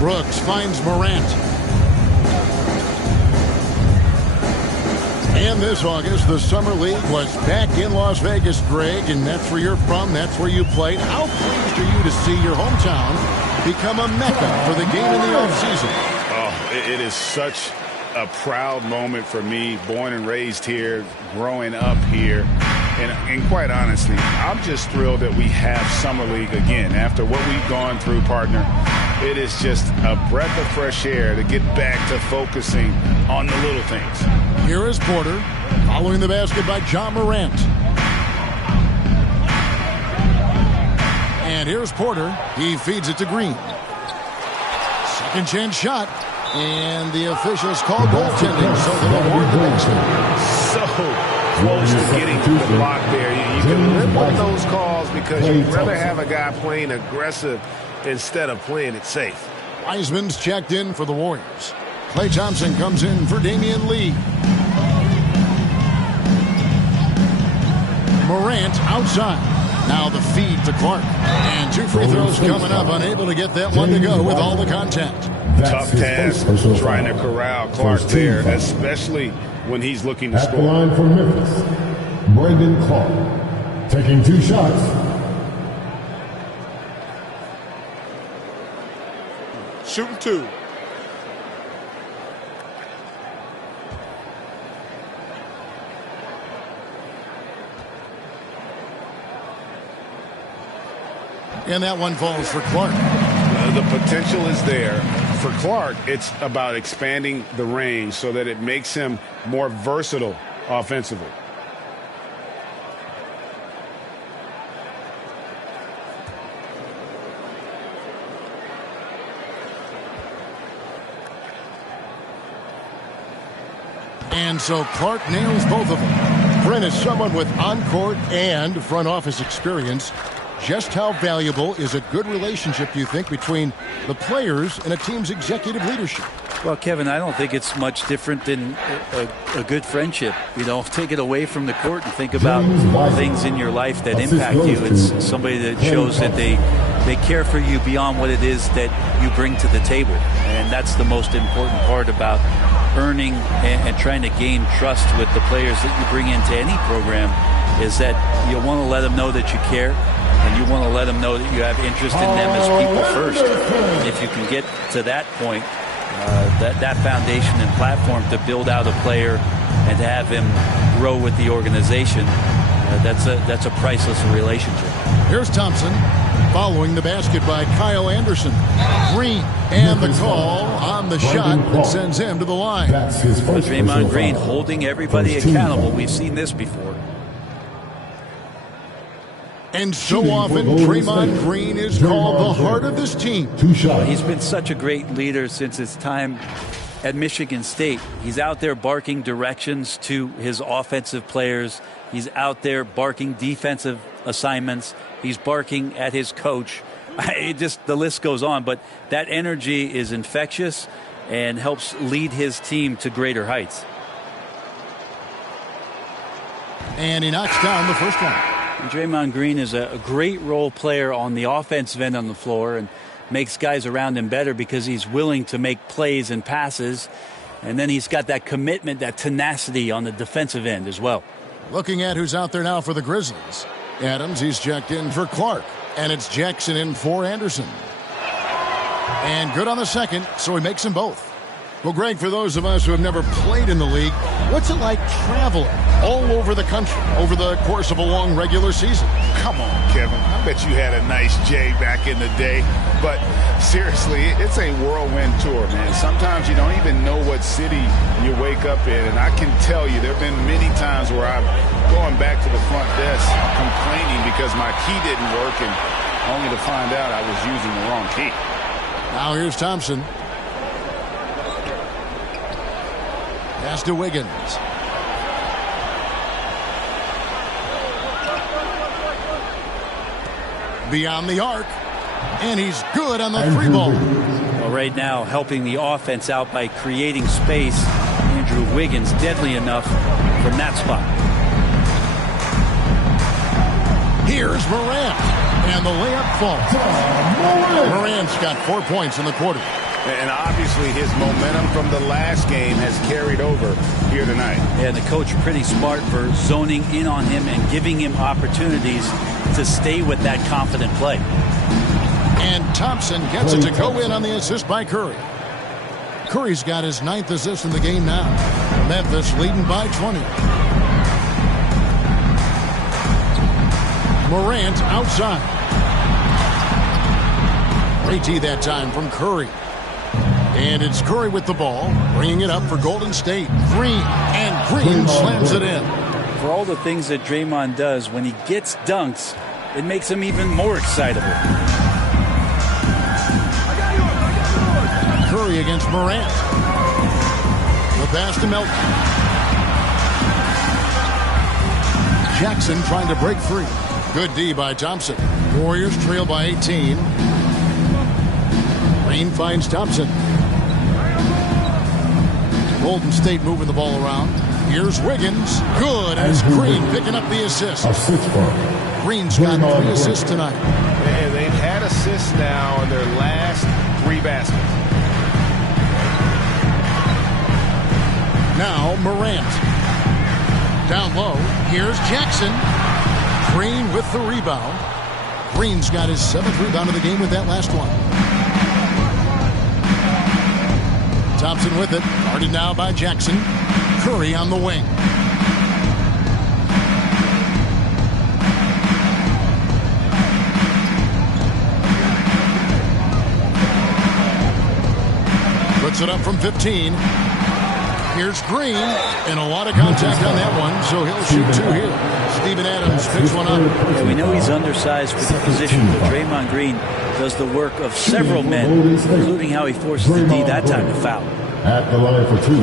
Brooks finds Morant. And this August, the Summer League was back in Las Vegas, Greg, and that's where you're from, that's where you played. How pleased are you to see your hometown become a mecca for the game in the offseason? Oh, it is such a proud moment for me, born and raised here, growing up here. And quite honestly, I'm just thrilled that we have Summer League again. After what we've gone through, partner, it is just a breath of fresh air to get back to focusing on the little things. Here is Porter, following the basket by John Morant. And here's Porter. He feeds it to Green. Second chance shot. And the officials call goaltending, so they'll award the basket. So close to getting to the block there. You can live with those calls because you'd rather have a guy playing aggressive instead of playing it safe. Wiseman's checked in for the Warriors. Klay Thompson comes in for Damian Lee. Morant outside. Now the feed to Clark. And two free throws coming up. Unable to get that one to go with all the contact. Tough task trying to corral Clark there, especially when he's looking to score. At the line for Memphis, Brandon Clark, taking 2 shots. Shooting 2. And that one falls for Clark. The potential is there. For Clark, it's about expanding the range so that it makes him more versatile offensively. And so Clark nails both of them. Brent is someone with on-court and front office experience. Just how valuable is a good relationship, do you think, between the players and a team's executive leadership? Well, Kevin, I don't think it's much different than a good friendship. You know, take it away from the court and think about things in your life that impact you. It's somebody that shows that they care for you beyond what it is that you bring to the table. And that's the most important part about earning and trying to gain trust with the players that you bring into any program, is that you want to let them know that you care, and you want to let them know that you have interest in them as people first. And if you can get to that point, that foundation and platform to build out a player and to have him grow with the organization, that's a priceless relationship. Here's Thompson following the basket by Kyle Anderson. Green and the call on the shot that sends him to the line. Draymond Green holding everybody accountable. We've seen this before. And so often, Draymond Green is called the heart of this team. He's been such a great leader since his time at Michigan State. He's out there barking directions to his offensive players. He's out there barking defensive assignments. He's barking at his coach. The list goes on, but that energy is infectious and helps lead his team to greater heights. And he knocks down the first one. Draymond Green is a great role player on the offensive end on the floor and makes guys around him better because he's willing to make plays and passes. And then he's got that commitment, that tenacity on the defensive end as well. Looking at who's out there now for the Grizzlies. Adams, he's checked in for Clark. And it's Jackson in for Anderson. And good on the second, so he makes them both. Well, Greg, for those of us who have never played in the league, what's it like traveling all over the country over the course of a long regular season? Come on, Kevin. I bet you had a nice J back in the day. But seriously, it's a whirlwind tour, man. Sometimes you don't even know what city you wake up in. And I can tell you there have been many times where I'm going back to the front desk complaining because my key didn't work, and only to find out I was using the wrong key. Now here's Thompson. Pass to Wiggins. Beyond the arc. And he's good on the three ball. Well, right now, helping the offense out by creating space. Andrew Wiggins, deadly enough from that spot. Here's Morant. And the layup falls. Morant's got 4 points in the quarter. And obviously his momentum from the last game has carried over here tonight. Yeah, the coach pretty smart for zoning in on him and giving him opportunities to stay with that confident play. And Thompson gets it to go in on the assist by Curry. Curry's got his 9th assist in the game now. Memphis leading by 20. Morant outside. Great tee that time from Curry. And it's Curry with the ball, bringing it up for Golden State. Green, and Green slams it in. For all the things that Draymond does, when he gets dunks, it makes him even more excitable. Curry against Morant. The pass to Melton. Jackson trying to break free. Good D by Thompson. Warriors trail by 18. Green finds Thompson. Golden State moving the ball around. Here's Wiggins. Good as Green picking up the assist. Green's got 3 assists tonight. And they've had assists now in their last 3 baskets. Now Morant. Down low. Here's Jackson. Green with the rebound. Green's got his 7th rebound of the game with that last one. Thompson with it. Guarded now by Jackson. Curry on the wing. Puts it up from 15. Here's Green. And a lot of contact on that one, so he'll shoot 2 here. Steven Adams picks one up. Yeah, we know he's undersized for the position, but Draymond Green does the work of several men, including how he forces the D that time to foul. At the line for 2.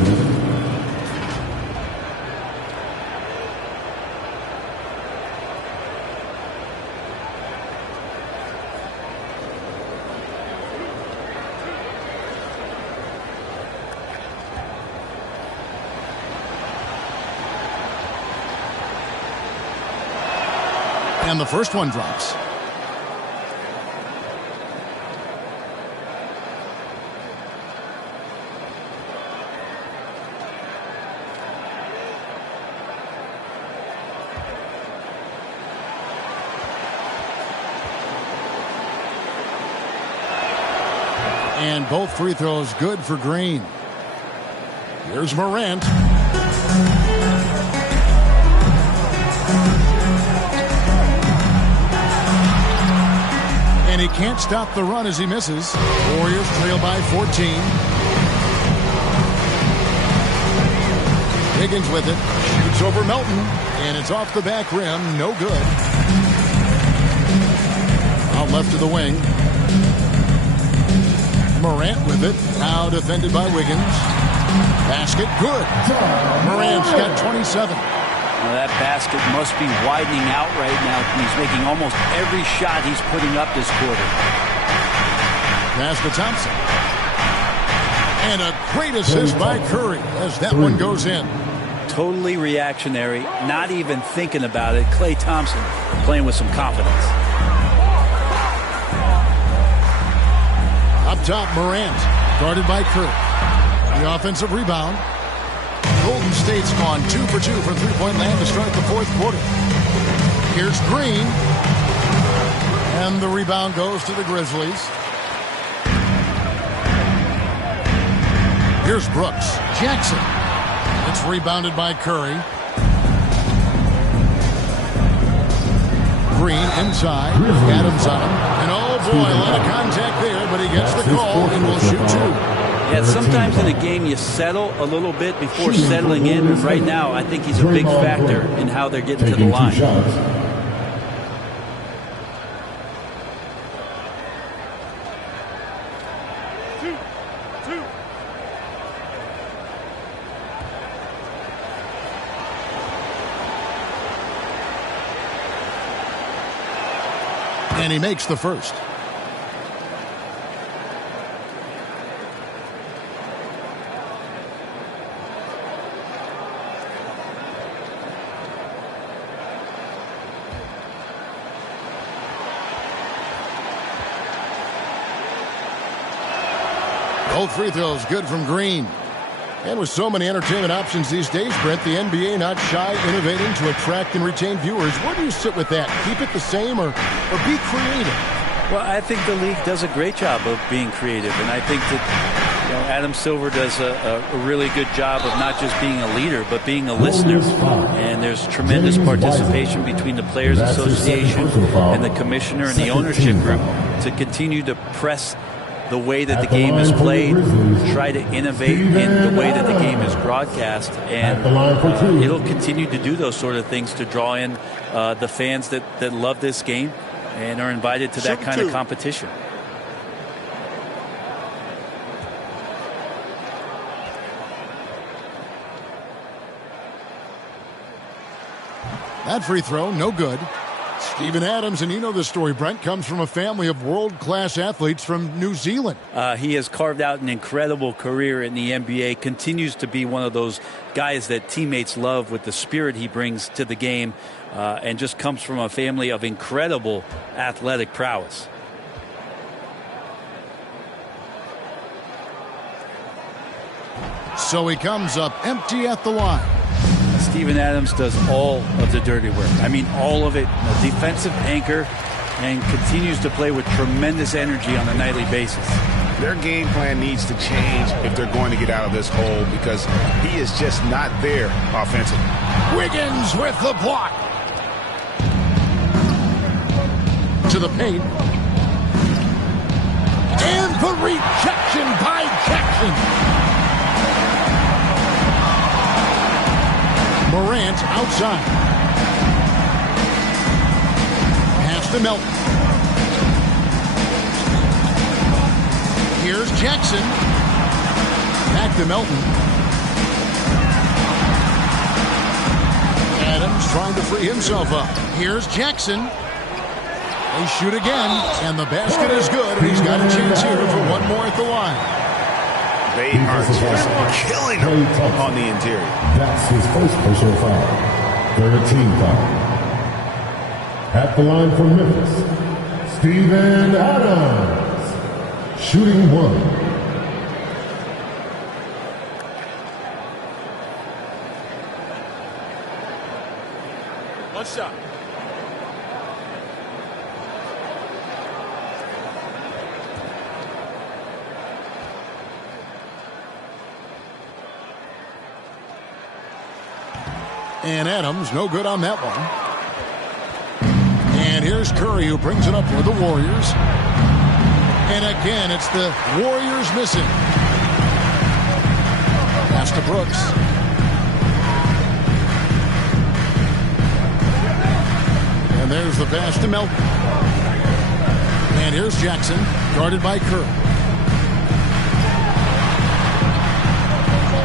And the first one drops. And both free throws good for Green. Here's Morant. And he can't stop the run as he misses. Warriors trail by 14. Higgins with it. Shoots over Melton. And it's off the back rim. No good. Out left to the wing. Morant with it. Now defended by Wiggins. Basket good. Morant's got 27. Well, that basket must be widening out right now. He's making almost every shot he's putting up this quarter. Pass to Thompson. And a great assist by Curry as that one goes in. Totally reactionary, not even thinking about it. Klay Thompson playing with some confidence. Up top, Morant, guarded by Curry. The offensive rebound. Golden State's gone 2 for 2 from three-point land to start the fourth quarter. Here's Green. And the rebound goes to the Grizzlies. Here's Brooks. Jackson. It's rebounded by Curry. Green inside. Adams on him. And oh boy, a lot of contact there, but he gets the call and will shoot 2. Yeah, sometimes in a game you settle a little bit before settling in. And right now, I think he's a big factor in how they're getting to the line. And he makes the first. Both free throws good from Green. And with so many entertainment options these days, Brent, the NBA not shy innovating to attract and retain viewers. Where do you sit with that? Keep it the same or be creative? Well, I think the league does a great job of being creative, and I think that Adam Silver does a really good job of not just being a leader, but being a listener. And there's tremendous participation between the Players Association and the commissioner and the ownership group to continue to press the way that the game is played, try to innovate in the way that the game is broadcast, and it'll continue to do those sort of things to draw in the fans that love this game and are invited to that kind of competition. That free throw, no good. Steven Adams, and you know the story, Brent, comes from a family of world-class athletes from New Zealand. He has carved out an incredible career in the NBA, continues to be one of those guys that teammates love with the spirit he brings to the game, and just comes from a family of incredible athletic prowess. So he comes up empty at the line. Steven Adams does all of the dirty work. I mean, all of it. A defensive anchor, and continues to play with tremendous energy on a nightly basis. Their game plan needs to change if they're going to get out of this hole, because he is just not there offensively. Wiggins with the block. To the paint. And the rejection by Jackson. Morant outside. Pass to Melton. Here's Jackson. Back to Melton. Adams trying to free himself up. Here's Jackson. They shoot again, and the basket is good, and he's got a chance here for one more at the line. They are just killing him on the interior. That's his first personal foul. 13 foul. At the line for Memphis, Steven Adams. Shooting 1. One shot. And Adams, no good on that one. And here's Curry, who brings it up for the Warriors. And again, it's the Warriors missing. Pass to Brooks. And there's the pass to Melton. And here's Jackson, guarded by Curry.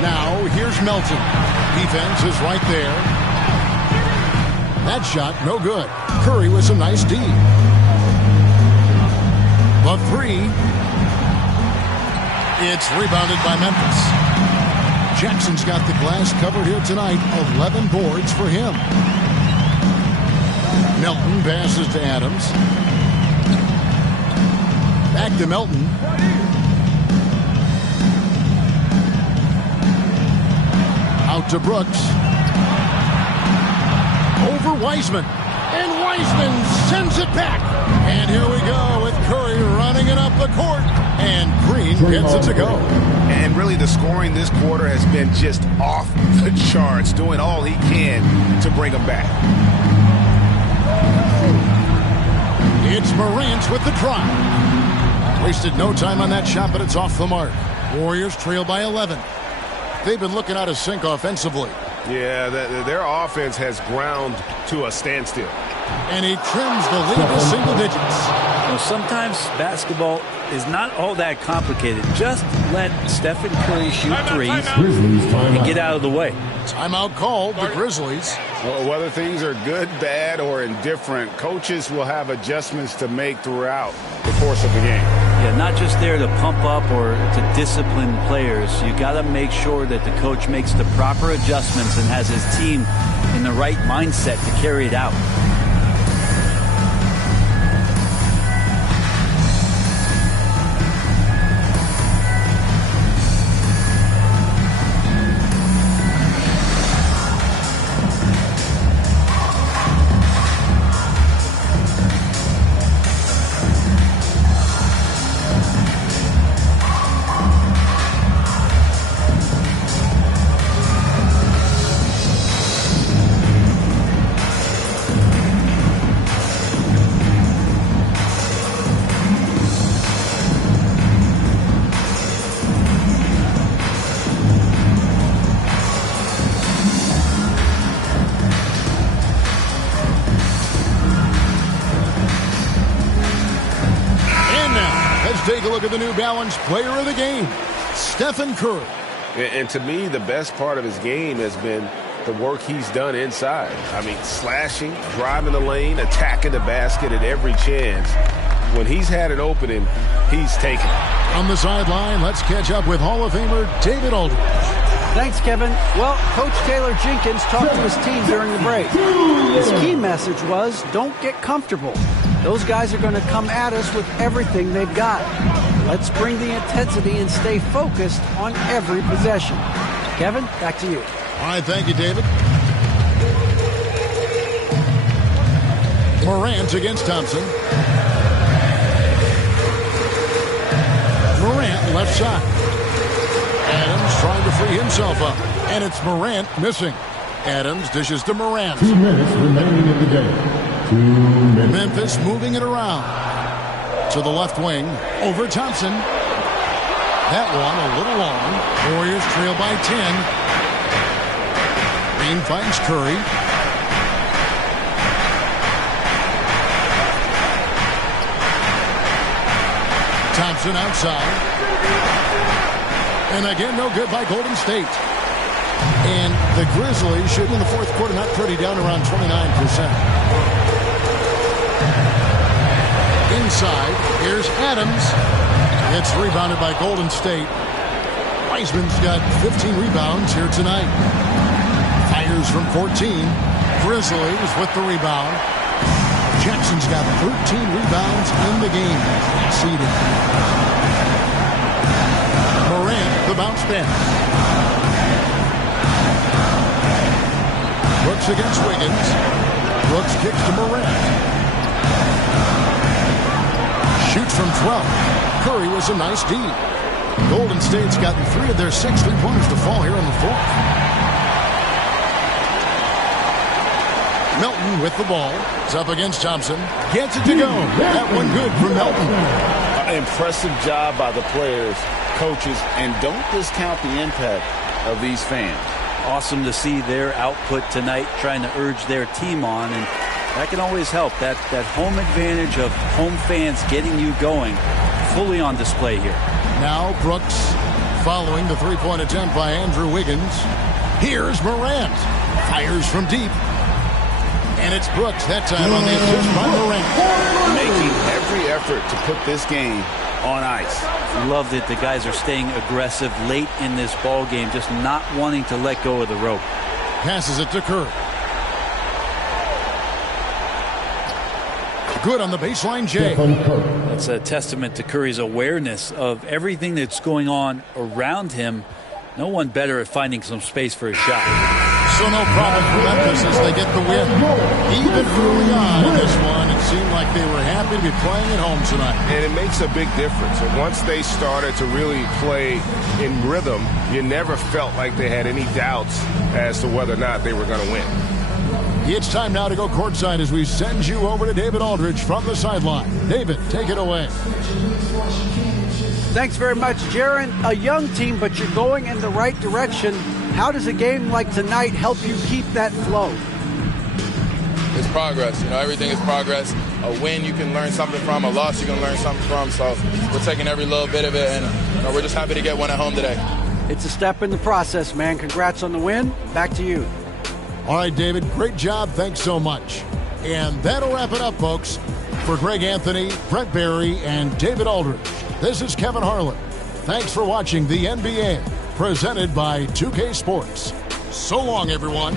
Now, here's Melton. Defense is right there. That shot, no good. Curry with some nice D. The three. It's rebounded by Memphis. Jackson's got the glass covered here tonight. 11 boards for him. Melton passes to Adams. Back to Melton. Out to Brooks. Over Wiseman. And Wiseman sends it back. And here we go with Curry running it up the court. And Green gets it to go. And really the scoring this quarter has been just off the charts, doing all he can to bring them back. It's Morant with the drive. Wasted no time on that shot, but it's off the mark. Warriors trail by 11. They've been looking out of sync offensively. Yeah, their offense has ground to a standstill. And he trims the lead to single digits. Sometimes basketball is not all that complicated. Just let Stephen Curry shoot threes and get out of the way. Timeout called, the Grizzlies. Well, whether things are good, bad, or indifferent, coaches will have adjustments to make throughout the course of the game. Yeah, not just there to pump up or to discipline players. You got to make sure that the coach makes the proper adjustments and has his team in the right mindset to carry it out. Take a look at the New Balance player of the game, Stephen Curry. And to me, the best part of his game has been the work he's done inside. I mean, slashing, driving the lane, attacking the basket at every chance. When he's had an opening, he's taken it. On the sideline, let's catch up with Hall of Famer David Aldridge. Thanks, Kevin. Well, Coach Taylor Jenkins talked to his team during the break. His key message was, don't get comfortable. Those guys are going to come at us with everything they've got. Let's bring the intensity and stay focused on every possession. Kevin, back to you. All right, thank you, David. Morant against Thompson. Morant left side. Adams trying to free himself up. And it's Morant missing. Adams dishes to Morant. 2 minutes remaining in the game. 2 minutes. Memphis moving it around. To the left wing. Over Thompson. That one a little long. Warriors trail by 10. Green finds Curry. Thompson outside. And again, no good by Golden State. And the Grizzlies shooting in the fourth quarter, not pretty, down around 29%. Inside, here's Adams. It's rebounded by Golden State. Wiseman's got 15 rebounds here tonight. Fires from 14. Grizzlies with the rebound. Jackson's got 13 rebounds in the game. Seeded. Morant, the bounce back. Brooks against Wiggins. Brooks kicks to Morant. Shoots from 12. Curry was a nice D. Golden State's gotten 3 of their 6 3-pointers to fall here in the fourth. Melton with the ball. It's up against Thompson. Gets it to go. That one good from Melton. Impressive job by the players, coaches, and don't discount the impact of these fans. Awesome to see their output tonight, trying to urge their team on, and that can always help. That home advantage of home fans getting you going, fully on display here. Now Brooks following the three-point attempt by Andrew Wiggins. Here's Morant. Fires from deep. And it's Brooks that time on the assist by Morant. Making every effort to put this game on ice. Love that the guys are staying aggressive late in this ball game, just not wanting to let go of the rope. Passes it to Curry. Good on the baseline, Jay. That's a testament to Curry's awareness of everything that's going on around him. No one better at finding some space for a shot. So no problem for Memphis as they get the win. Even early on in this one, it seemed like they were happy to be playing at home tonight. And it makes a big difference. And once they started to really play in rhythm, you never felt like they had any doubts as to whether or not they were going to win. It's time now to go courtside as we send you over to David Aldridge from the sideline. David, take it away. Thanks very much, Jaron. A young team, but you're going in the right direction. How does a game like tonight help you keep that flow? It's progress. Everything is progress. A win you can learn something from, a loss you can learn something from. So we're taking every little bit of it, and we're just happy to get one at home today. It's a step in the process, man. Congrats on the win. Back to you. All right, David, great job. Thanks so much. And that'll wrap it up, folks. For Greg Anthony, Brent Barry, and David Aldridge, this is Kevin Harlan. Thanks for watching the NBA, presented by 2K Sports. So long, everyone.